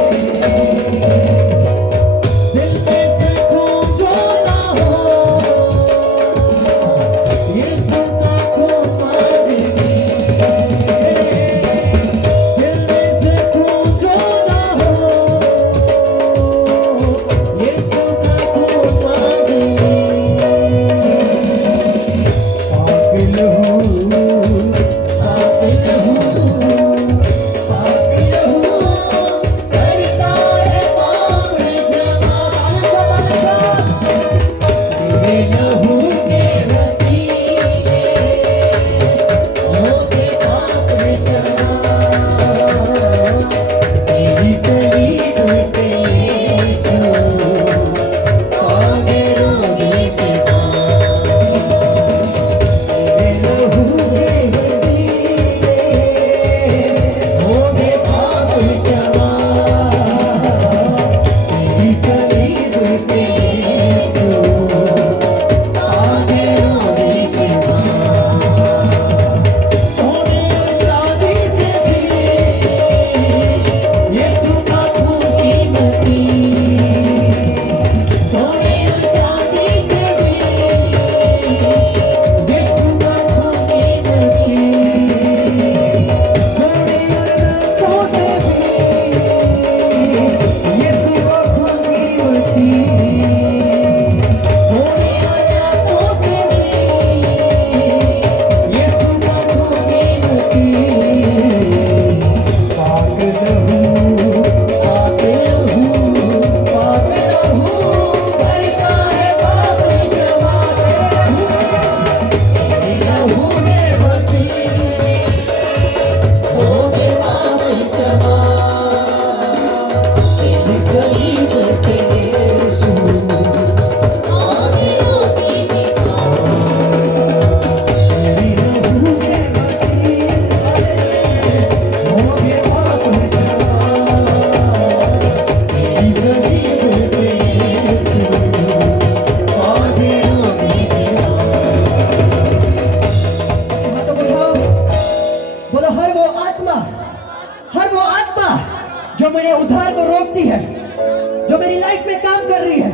लाइफ में काम कर रही है,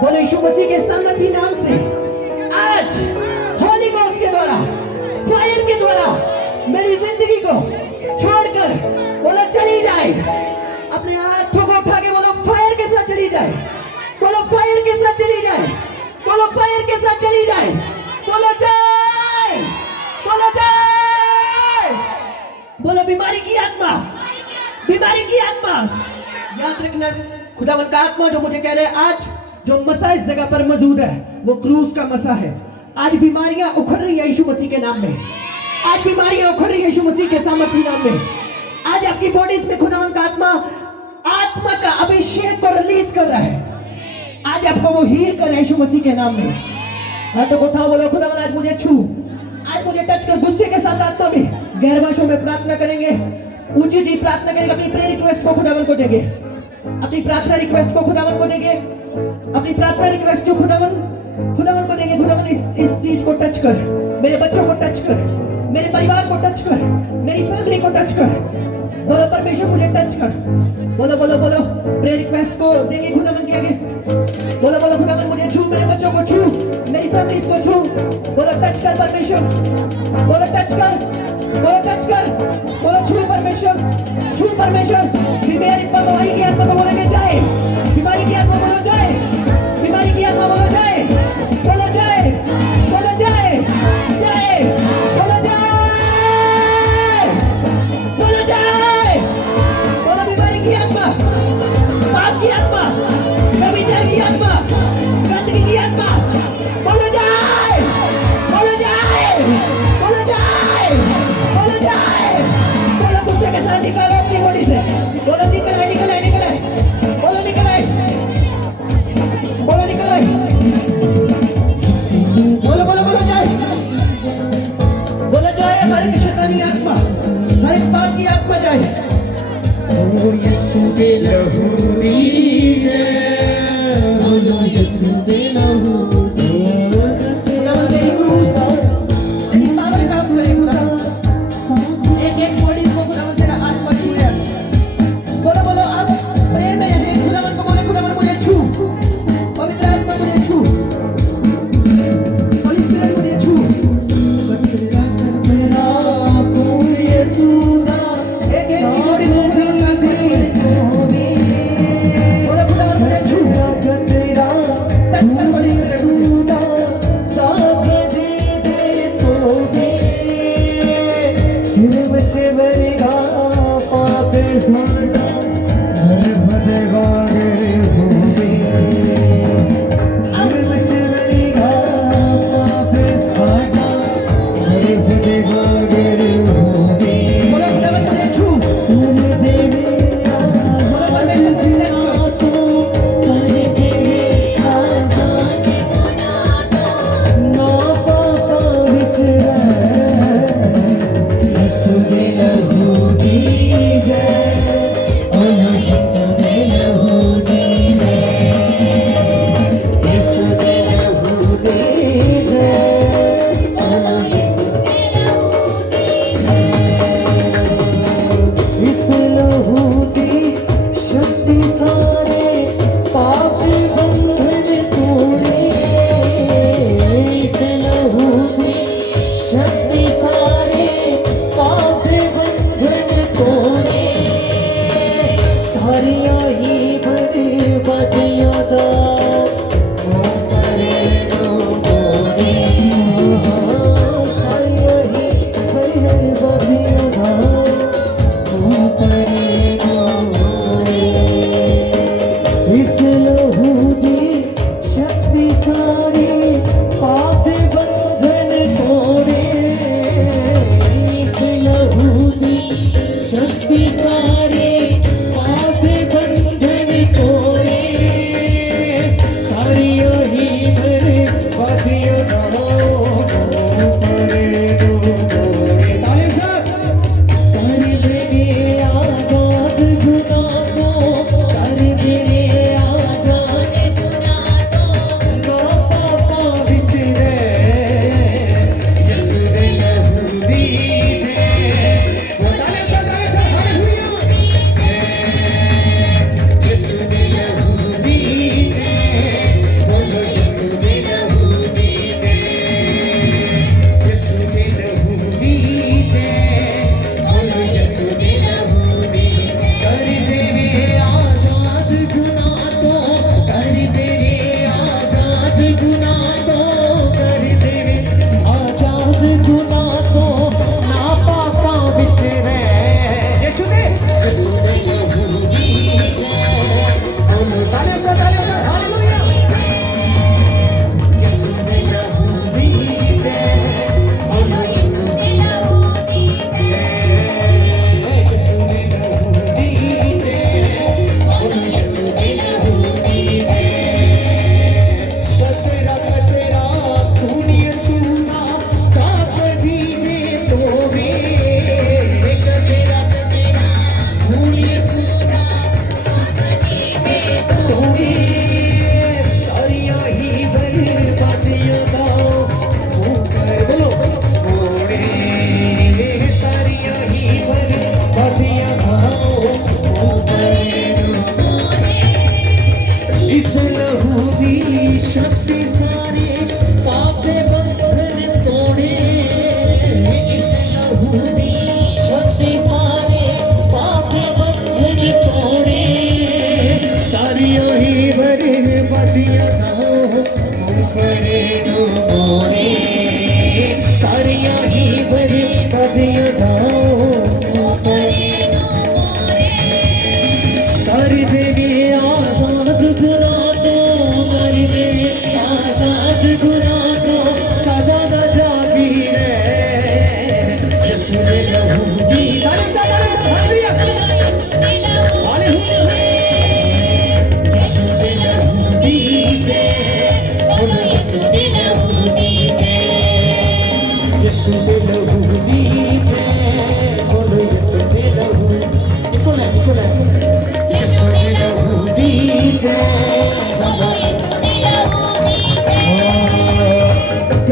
बोलो यीशु मसीह के सामर्थी नाम से आज होली गोस्ट के द्वारा, फायर के द्वारा मेरी जिंदगी को छोड़कर बोलो चली जाए। अपने हाथों को उठा के बोलो फायर के साथ चली जाए, बोलो फायर के साथ चली जाए, बोलो फायर के साथ चली जाए, बोलो जाए, बोलो जाए, बोलो बीमारी की आत्मा, बीमारी की आत्मा। याद रखना खुदावंद का आत्मा जो मुझे कह रहे हैं आज जो मसा इस जगह पर मौजूद है वो क्रूस का मसा है। आज बीमारियां उखड़ रही है यीशु मसीह के नाम में, आज बीमारियां उखड़ रही है यीशु मसीह के सामर्थी नाम में। आज आपकी बॉडीज में खुदावंद का आत्मा का अभिषेक को रिलीज कर रहा है। आज आपको वो हील कर रहा है यीशु मसीह के नाम में। हाथों को उठाओ, बोलो खुदावंद आज मुझे छू, आज मुझे टच कर। गुस्से के साथ आत्मा में गहर भाषाओं में प्रार्थना करेंगे, ऊंची जी प्रार्थना करेंगे। अपनी प्रेयर रिक्वेस्ट को खुदावंद को देंगे, अपनी प्रार्थना रिक्वेस्ट को खुदावंद को देंगे, अपनी प्रार्थना रिक्वेस्ट को खुदावंद को देंगे। खुदावंद इस चीज को टच कर, मेरे बच्चों को टच कर, मेरे परिवार को टच कर, मेरी फैमिली को टच कर। बोलो परमेश्वर मुझे टच कर। बोलो बोलो बोलो प्रेयर रिक्वेस्ट को देंगे खुदावंद के आगे। बोलो बोलो खुदावंद मुझे छू, मेरे बच्चों को छू, मेरी फैमिली को छू। बोलो टच कर परमेश्वर, बोलो टच कर, बोलो टच कर, बोलो छू परमेश्वर, छू परमेश्वर। बीमारी की आत्मा को बोलेंगे जाए, बीमारी की आत्मा बोलो जाए, बीमारी की आत्मा बोलो जाए, बोलो जाए, बोलो जाए, जाए, बोलो जाए, बोलो जाए, बोलो बीमारी की आत्मा, पाप की आत्मा, व्यभिचार की आत्मा, गंदगी की आत्मा, बोलो जाए, बोलो जाए, बोलो जाए, बोलो जाए, बोलो गुस्से के साथ निकालो अपनी बॉडी से, बोलो निकल आए, निकल आए, निकल आए, बोलो निकल आए, बोलो निकल आए, बोलो बोलो बोलो जाए, बोलो जाए हमारी शैतानी आत्मा, हर एक पाप की आत्मा जाए। बोलो यीशु के लहू दीजिए, बोलो यीशु के लहू दीजिए। खुदावंद तेरी क्रूस तेरी पावर काम करे खुदावंद। एक बॉडी को खुदावंद तेरा आत्मा छूए। बोलो बोलो आप प्रेयर में हैं, खुदावंद को बोले खुदावंद मुझे छू, पवित्र आत्मा मुझे छू, होली स्पिरिट मुझे छू। एक बॉडी को बोलो खुदावंद मुझे छू, टच कर होली स्पिरिट मुझे। बोलो खुदावंद मुझे छू, बोलो परमेश्वर मुझे टच कर।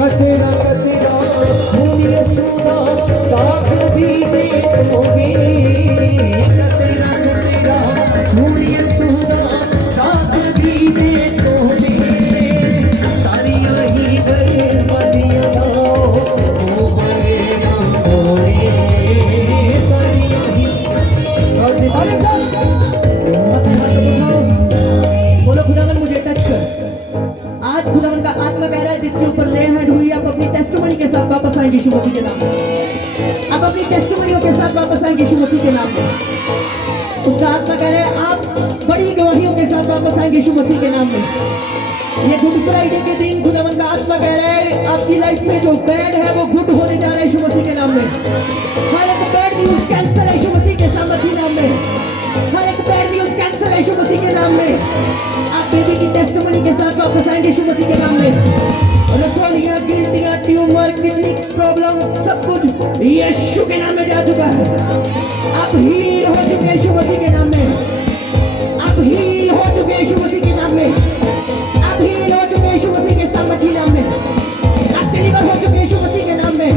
कतरा कतरा खून यसूदा दाग भी दे दोगे कतरा कतरा खून यसूदा दाग भी दे दोगे सारियां ही बड़े मदियां ओ बड़े मोरे सारियां ही बोलो खुदावन मुझे टच कर। आज खुदावन का आत्मा कह रहा है जिसके ऊपर ले हैंड हुई आप अपनी टेस्टिमनी के साथ वापस आएंगे यीशु मसीह के नाम में। आप अपनी टेस्टिमनियों के साथ वापस आएंगे यीशु मसीह के नाम में। उसका आत्मा कह रहा है आप बड़ी गवाहियों के साथ वापस आएंगे यीशु मसीह के नाम में। ये गुड फ्राइडे के दिन खुदावन का आत्मा कह रहा है आपकी लाइफ में जो बैड है वो गुड होने जा रहा है यीशु मसीह के नाम में। हर एक बैड न्यूज कैंसिल है यीशु मसीह के सामर्थी नाम में। हर एक बैड न्यूज कैंसिल है यीशु मसीह के नाम में। आप बेबी की टेस्टिमनी के साथ वापस आएंगे यीशु मसीह के नाम में। रसोलियां गिल्टियां ट्यूमर किडनी प्रॉब्लम सब कुछ यीशु के नाम में जा चुका है। आप हील हो चुके हैं यीशु मसीह के नाम में। आप हील हो चुके हैं यीशु मसीह के नाम में। आप हील हो चुके हैं यीशु मसीह के सामर्थी नाम में। आप डिलीवर हो चुके हैं यीशु मसीह के नाम में।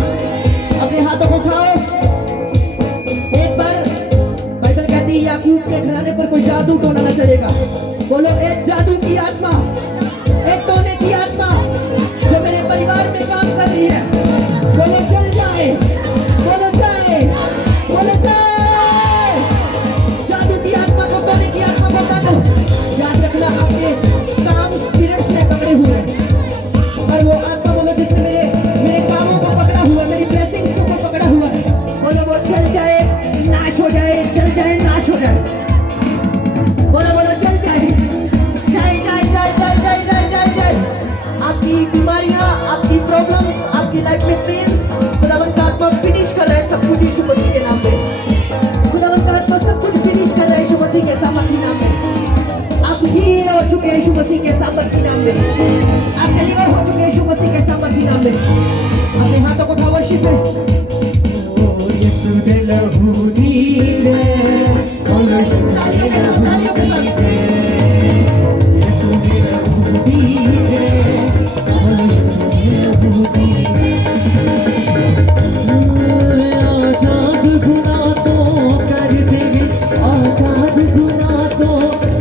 अपने हाथों को उठाओ। एक बार बाइबल कहती है याकूब के घराने पर कोई जादू टोना न चलेगा। बोलो एक जादू की आत्मा, एक टोने की आत्मा जो मेरे परिवार में काम कर रही है, बोलो चल जाए, बोलो जाए, बोलो जाए। जादू की आत्मा को, टोने की आत्मा को काटो। याद रखना आपके काम स्पिरिट्स में पकड़े हुए हैं और वो आत्मा बोलो जिसने मेरे कामों को पकड़ा हुआ, मेरी ब्लेसिंग्स को पकड़ा हुआ है, बोलो वो चल जाए, नाश हो जाए, चल जाए, नाश हो जाए। बोलो बोलो चल जाए, जाए जाए जाए जाए जाए जाए जाए जाए। आपकी बीमारियां, आपकी प्रॉब्लम्स, आपकी लाइफ में पेन्स खुदावन का आत्मा फिनिश कर रहा है सब कुछ यीशु मसीह के नाम पे। खुदावन का आत्मा सब कुछ फिनिश कर रहा है यीशु मसीह के सामर्थी नाम में। आप हील हो चुके हैं यीशु मसीह के सामर्थी नाम में। आप डिलीवर हो चुके हैं यीशु मसीह के सामर्थी नाम में। अपने हाथों को उठाओ, वर्शिप करें। यीशु दे लहू दीजे बोलो यीशु दे लहू दीजे यीशु दे लहू दीजे बोलो यीशु दे लहू दीजे आजाद गुना तो कर देंगे आजाद गुना तो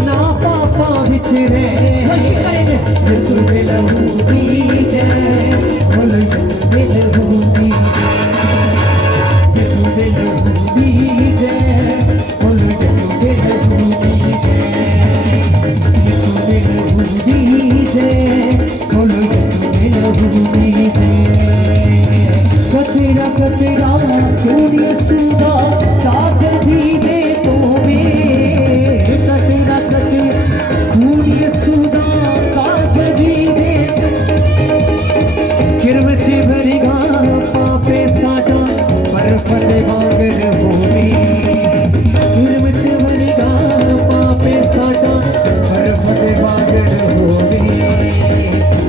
ना पापा बिछड़े यीशु दे लहू दीजे बोलो यीशु दे लहू दीजे कतरा कतरा खून यसूदा दाग भी दे दोगे कतरा कतरा खून यसूदा दाग भी दे किरमचे भरेगा पापे सादा पर फटे बागर होगी किरमचे भरेगा पापे सादा पर फटे बागर होगी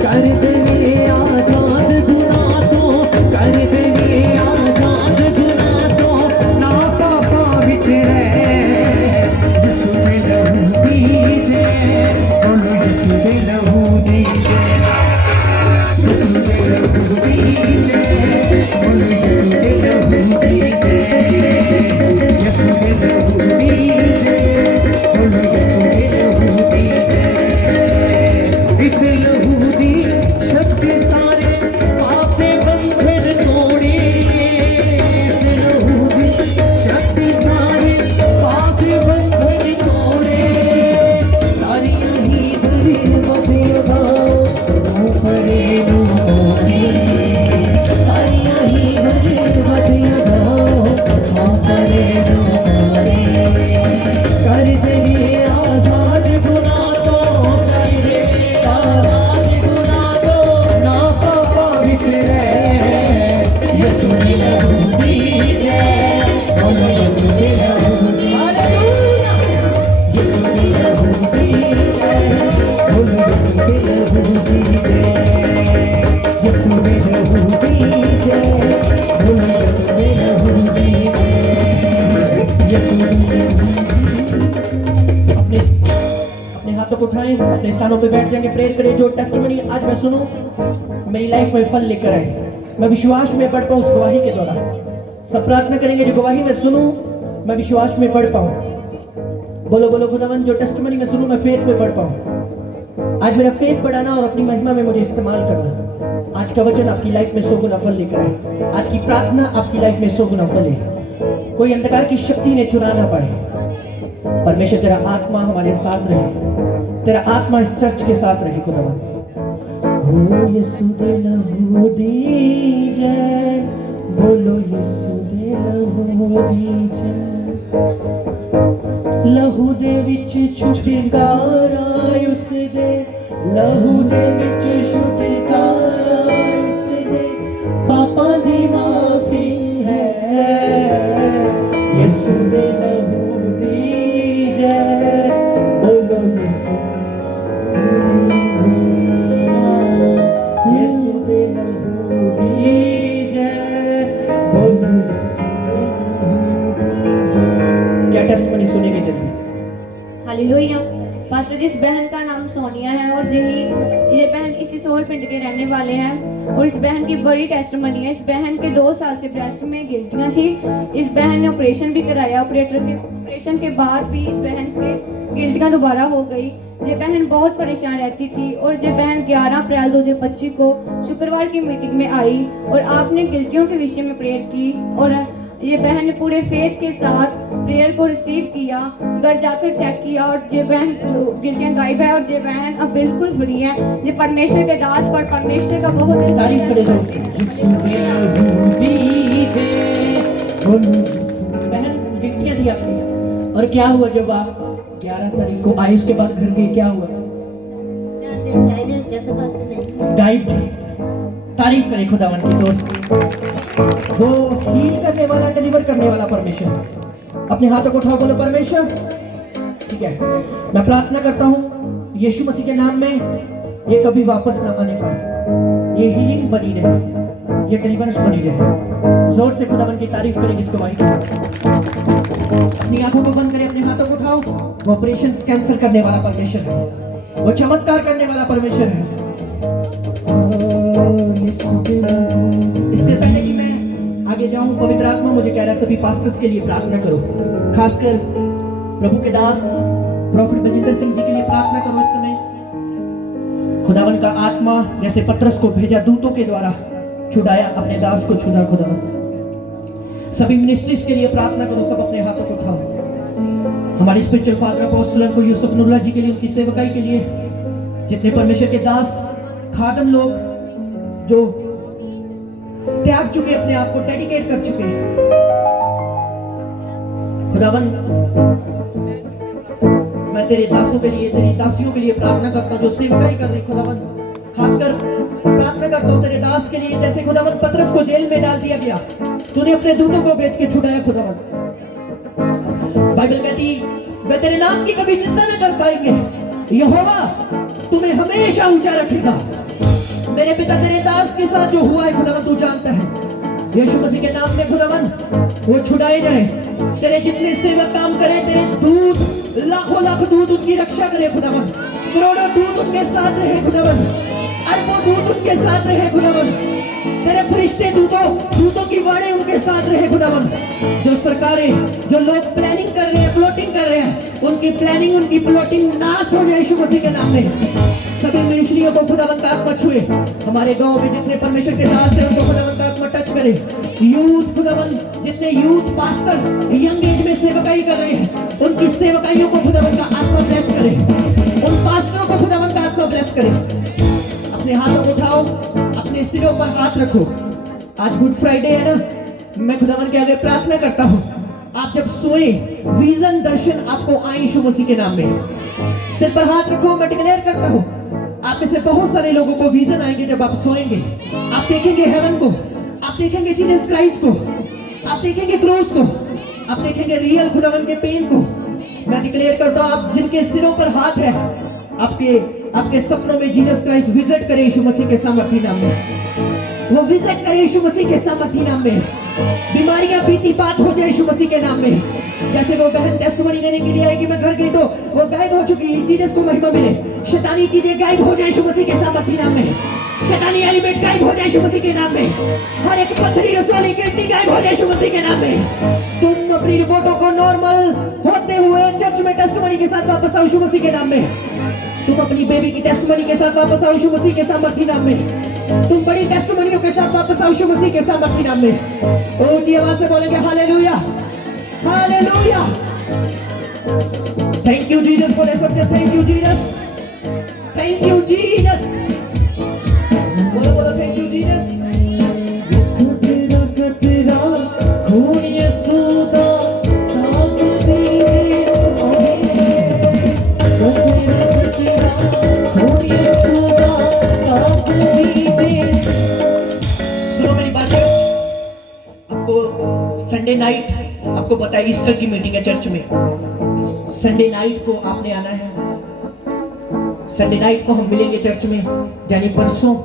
कर दे आजाद गुना तो कर दे आजाद गुना तो ना पापा बिछड़े यीशु दे लहू दीजे बोलो यीशु दे लहू दीजे यीशु दे लहू दीजे बोलो यीशु दे लहू दीजे यीशु दे लहू दीजे बोलो यीशु दे लहू दीजे इस लहू दी शक्ति सारे पापे बंधन तोड़े इस लहू दी शक्ति सारे पापे बंधन तोड़े सारी ही धरी बदेगा ऊपरे नूरे सारी ही धरी बदेगा ऊपरे नूरे कर दे आजाद गुना तो कर दे आजाद गुना तो ना पापा बिछड़े यीशु दे लहू दीजे बोलो यीशु दे लहू दीजे यीशु दे लहू दीजे बोलो यीशु दे लहू दीजे यीशु दे लहू दीजे बोलो यीशु जाएं, अपने स्थानों पे बैठ जाएंगे, प्रेयर करें। जो टेस्टिमनी आज मैं सुनूं मेरी लाइफ में फल लेकर आए, मैं विश्वास में बढ़ पाऊं उस गवाही के द्वारा। सब प्रार्थना करेंगे जो गवाही मैं सुनूं मैं विश्वास में बढ़ पाऊं। बोलो बोलो खुदावन, जो टेस्टिमनी मैं सुनूं मैं फेथ में बढ़ पाऊं। आज मेरा फेथ बढ़ाना और अपनी महिमा में मुझे इस्तेमाल करना। आज का वचन आपकी लाइफ में 100 गुना फल लेकर आए। आज की प्रार्थना आपकी लाइफ में 100 गुना फल है। कोई अंधकार की शक्ति ने चुरा ना पाए। परमेश्वर तेरा आत्मा हमारे साथ रहे, तेरा आत्मा इस चर्च के साथ रहे खुदावन। ओ यीशु दे लहू दी जय, बोलो यीशु दे लहू दी जय। लहू दे विच छुटकारा उस दे, लहू दे विच छुटकारा उस दे, पापां दी माफी है। यीशु दे लहू दी जय, बोलो यीशु यीशु दे लहू दी जय, बोलो यीशु दे लहू दी जय। क्या टेस्टमनी सुनेंगे जल्दी? हालेलुया। पास्टर जी, इस बहन का नाम सोनिया है और ये बहन इसी सोल पिंड के रहने वाले हैं और इस बहन की बड़ी टेस्टमनी है। इस बहन के 2 साल से ब्रेस्ट में गिल्टियाँ थी। इस बहन ने ऑपरेशन भी कराया। ऑपरेशन के बाद भी इस बहन के गिल्टियाँ दोबारा हो गई। ये बहन बहुत परेशान रहती थी और ये बहन 11 अप्रैल 2025 को शुक्रवार की मीटिंग में आई और आपने गिल्टियों के विषय में प्रेयर की और ये बहन ने पूरे फेथ के साथ प्रेयर को रिसीव किया। घर जाकर चेक किया और ये बहन गिल्टियाँ गायब है और ये बहन अब बिल्कुल फ्री है। ये परमेश्वर के दास और परमेश्वर का बहुत दिल तारीफ करे से बहन गिल्टियाँ थी आपकी। और क्या हुआ जब आप 11 तारीख को आए उसके बाद घर गए, क्या हुआ? गायब थे। तारीफ करें खुदावन की जोर से। वो हील करने वाला, डिलीवर करने वाला परमेश्वर। अपने हाथों को उठाओ, बोलो परमेश्वर। ठीक है, मैं प्रार्थना करता हूँ यीशु मसीह के नाम में ये कभी वापस ना आने पाए। ये हीलिंग बनी रहे, ये डिलीवरेंस बनी रहे। जोर से खुदावन की तारीफ करेंगे इसको भाई। अपनी आंखों को बंद करें, अपने हाथों को उठाओ। वो ऑपरेशन कैंसिल करने वाला परमेश्वर है, वो चमत्कार करने वाला परमेश्वर है। इससे पहले कि मैं आगे जाऊं, पवित्र आत्मा मुझे कह रहा है सभी पास्टर्स के लिए प्रार्थना करो। खासकर प्रभु के दास प्रॉफिट बलजिंदर सिंह जी के लिए प्रार्थना करो। इस समय खुदावन का आत्मा जैसे पतरस को भेजा दूतों के द्वारा छुड़ाया, अपने दास को छुड़ा खुदावन। सभी मिनिस्ट्रीज के लिए प्रार्थना करो। सब अपने हाथों को उठाओ। हमारे स्पिरिचुअल फादर अपोस्टल को यूसुफ नुल्ला जी के लिए, उनकी सेवकाई के लिए, जितने परमेश्वर के दास खादम लोग जो त्याग चुके, अपने आप को डेडिकेट कर चुके हैं खुदावन, मैं तेरे दासों के लिए, तेरी दासियों के लिए प्रार्थना करता हूं जो सेवकाई कर रहे खुदावन। खासकर प्रार्थना करता हूं तेरे दास के लिए, जैसे खुदावन पतरस को जेल में डाल दिया गया, तूने अपने दूतों को भेज के छुड़ाया खुदावन। बाइबल कहती वे तेरे नाम की कभी निंदा न कर पाएंगे। यहोवा तुम्हें हमेशा ऊंचा रखेगा। मेरे पिता तेरे दास के साथ जो हुआ है खुदावन तू जानता है। यीशु मसीह के नाम में खुदावन वो छुड़ाए जाए। तेरे जितने सेवक काम करें, तेरे दूत लाखों लाख दूत उनकी रक्षा करे खुदावन। करोड़ों दूत उनके साथ रहे खुदावन। अरबों दूत उनके साथ रहे खुदावन। तेरे फरिश्ते दूतों की वाणी उनके साथ रहे खुदावन। जो सरकारें, जो लोग प्लानिंग कर रहे हैं, प्लॉटिंग कर रहे हैं, उनकी प्लानिंग, उनकी प्लॉटिंग नाश हो जाए यीशु मसीह के नाम में। सभी मिनिस्ट्रियों को खुदावन का आत्मा छुए। हमारे गांव में जितने परमेश्वर के दास हैं उनको खुदावन का आत्मा टच करे। यूथ खुदावन, जितने यूथ पास्टर यंग एज में सेवकाई कर रहे हैं, उनकी सेवकाइयों को खुदावन का आत्मा ब्लेस करे। उन पास्टरों को खुदावन का आत्मा ब्लेस करे। अपने हाथों को उठाओ, अपने सिरों पर हाथ रखो। आज गुड फ्राइडे है ना, मैं खुदावन के आगे प्रार्थना करता हूँ आप जब सोए विजन दर्शन आपको आए यीशु मसीह के नाम में। सिर पर हाथ रखो, मैं डिक्लेयर करता हूँ आप में से बहुत सारे लोगों को विजन आएंगे। जब आप सोएंगे आप देखेंगे हेवन को, आप देखेंगे जीसस क्राइस्ट को, आप देखेंगे क्रूस को, आप देखेंगे रियल खुदावन के पेन को। मैं डिक्लेयर करता हूँ आप जिनके सिरों पर हाथ है, आपके सपनों में जीसस क्राइस्ट विजिट करे यीशु मसीह के सामर्थी नाम में। वो विजिट करे यीशु मसीह के सामर्थी नाम में। बीमारियां बीती बात हो जाए यीशु मसीह के नाम में। जैसे वो बहन टेस्टिमनी देने के लिए आएगी, मैं घर गई तो वो गायब हो चुकी है, जीसस को महिमा मिले। शैतानी चीजें गायब हो जाए यीशु मसीह के सामर्थी नाम में। शैतानी एलिमेंट गायब हो जाए यीशु मसीह के नाम में। हर एक पत्थरी रसोली गिनती गायब हो जाए यीशु मसीह के नाम में। तुम अपनी रिपोर्टों को नॉर्मल होते हुए चर्च में टेस्टिमनी के साथ वापस आओ यीशु मसीह के नाम में। तुम अपनी बेबी की टेस्टिमनी के साथ वापस आओ यीशु मसीह के सामर्थी नाम में। तुम बड़ी टेस्टिमनियों के साथ वापस आओ यीशु मसीह के सामर्थी नाम में। ऊंची आवाज से बोलेंगे hallelujah, hallelujah. Thank you Jesus for this. Thank you Jesus, thank you Jesus. बोलो बोलो थैंक यू जीसस। सुनो मेरी बात। आपको संडे नाइट, आपको पता है ईस्टर की मीटिंग है चर्च में। संडे नाइट को आपने आना है। संडे नाइट को हम मिलेंगे चर्च में, यानी परसों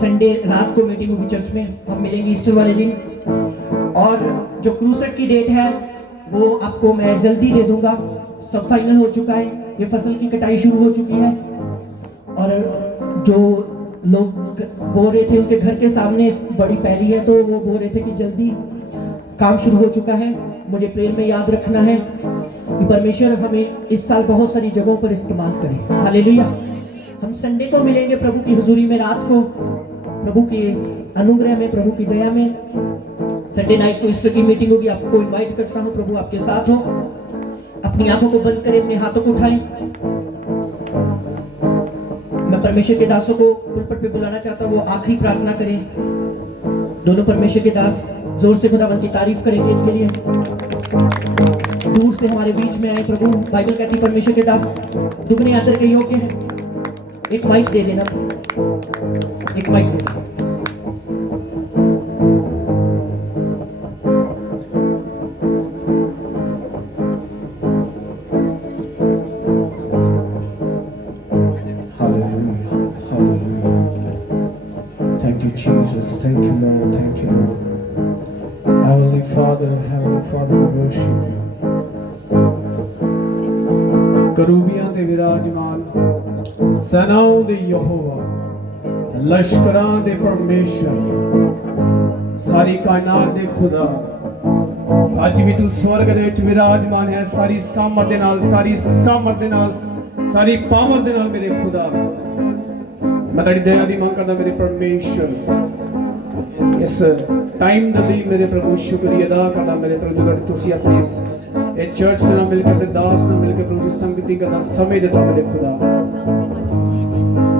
संडे रात को मीटिंग होगी चर्च में। हम मिलेंगे ईस्टर वाले दिन। और जो क्रूसेड की डेट है वो आपको मैं जल्दी दे दूंगा। सब फाइनल हो चुका है। ये फसल की कटाई शुरू हो चुकी है। और जो लोग बोल रहे थे उनके घर के सामने बड़ी पैली है, तो वो बोल रहे थे कि जल्दी काम शुरू हो चुका है। मुझे प्रेयर में याद रखना है कि परमेश्वर हमें इस साल बहुत सारी जगहों पर इस्तेमाल करे। हालेलुया। हम संडे को मिलेंगे प्रभु की हुजूरी में, रात को प्रभु के अनुग्रह में, प्रभु की दया में। संडे नाइट को ईस्टर की मीटिंग होगी। आपको इनवाइट करता हूँ। प्रभु आपके साथ हो। अपनी आंखों को बंद करें, अपने हाथों को उठाएं। मैं परमेश्वर के दासों को पुलपट पे बुलाना चाहता हूँ, वो आखिरी प्रार्थना करें। दोनों परमेश्वर के दास जोर से खुदावंद की तारीफ करेंगे इनके लिए। दूर से हमारे बीच में आए प्रभु। बाइबल कहती है परमेश्वर के दास दुगने आदर के योग्य हैं। एक माइक दे देना, एक माइक दे देना। Thank you, Jesus. Thank you, Lord. Thank you, Lord. Heavenly Father, we worship you. करूबियां दे विराजमान, सेनाओं दे यहोवा, लश्करां दे परमेश्वर, सारी कायनात दे खुदा, अज भी तू स्वर्ग दे विच विराजमान है। सारी सामर्थ दे नाल, सारी सामर्थ दे नाल, सारी पावर दे नाल मेरे खुदा। मैं तेरी दया दी मांग करदा मेरे परमेश्वर। इस टाइम दे लई मेरे प्रभु शुक्रिया अदा करदा मेरे प्रभु, जो तुसी अपनी इस चर्च दे नाल मिलके, अपने दास नाल मिलके प्रभु जी संगति करदा समय देता मेरे खुदा।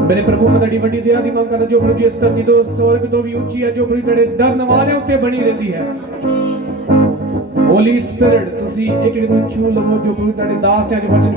मेरे प्रभु मैं तेरी वड्डी दया दी मांग करदा, जो प्रभु जी इस धरती तो स्वर्ग तो भी ऊंची है, जो प्रभु तेरे डरन वाले उत्ते बनी रहती है। होली स्पिरिट तुसी एक एक नूं छू लवो, जो प्रभु तेरे दास ने अज वचन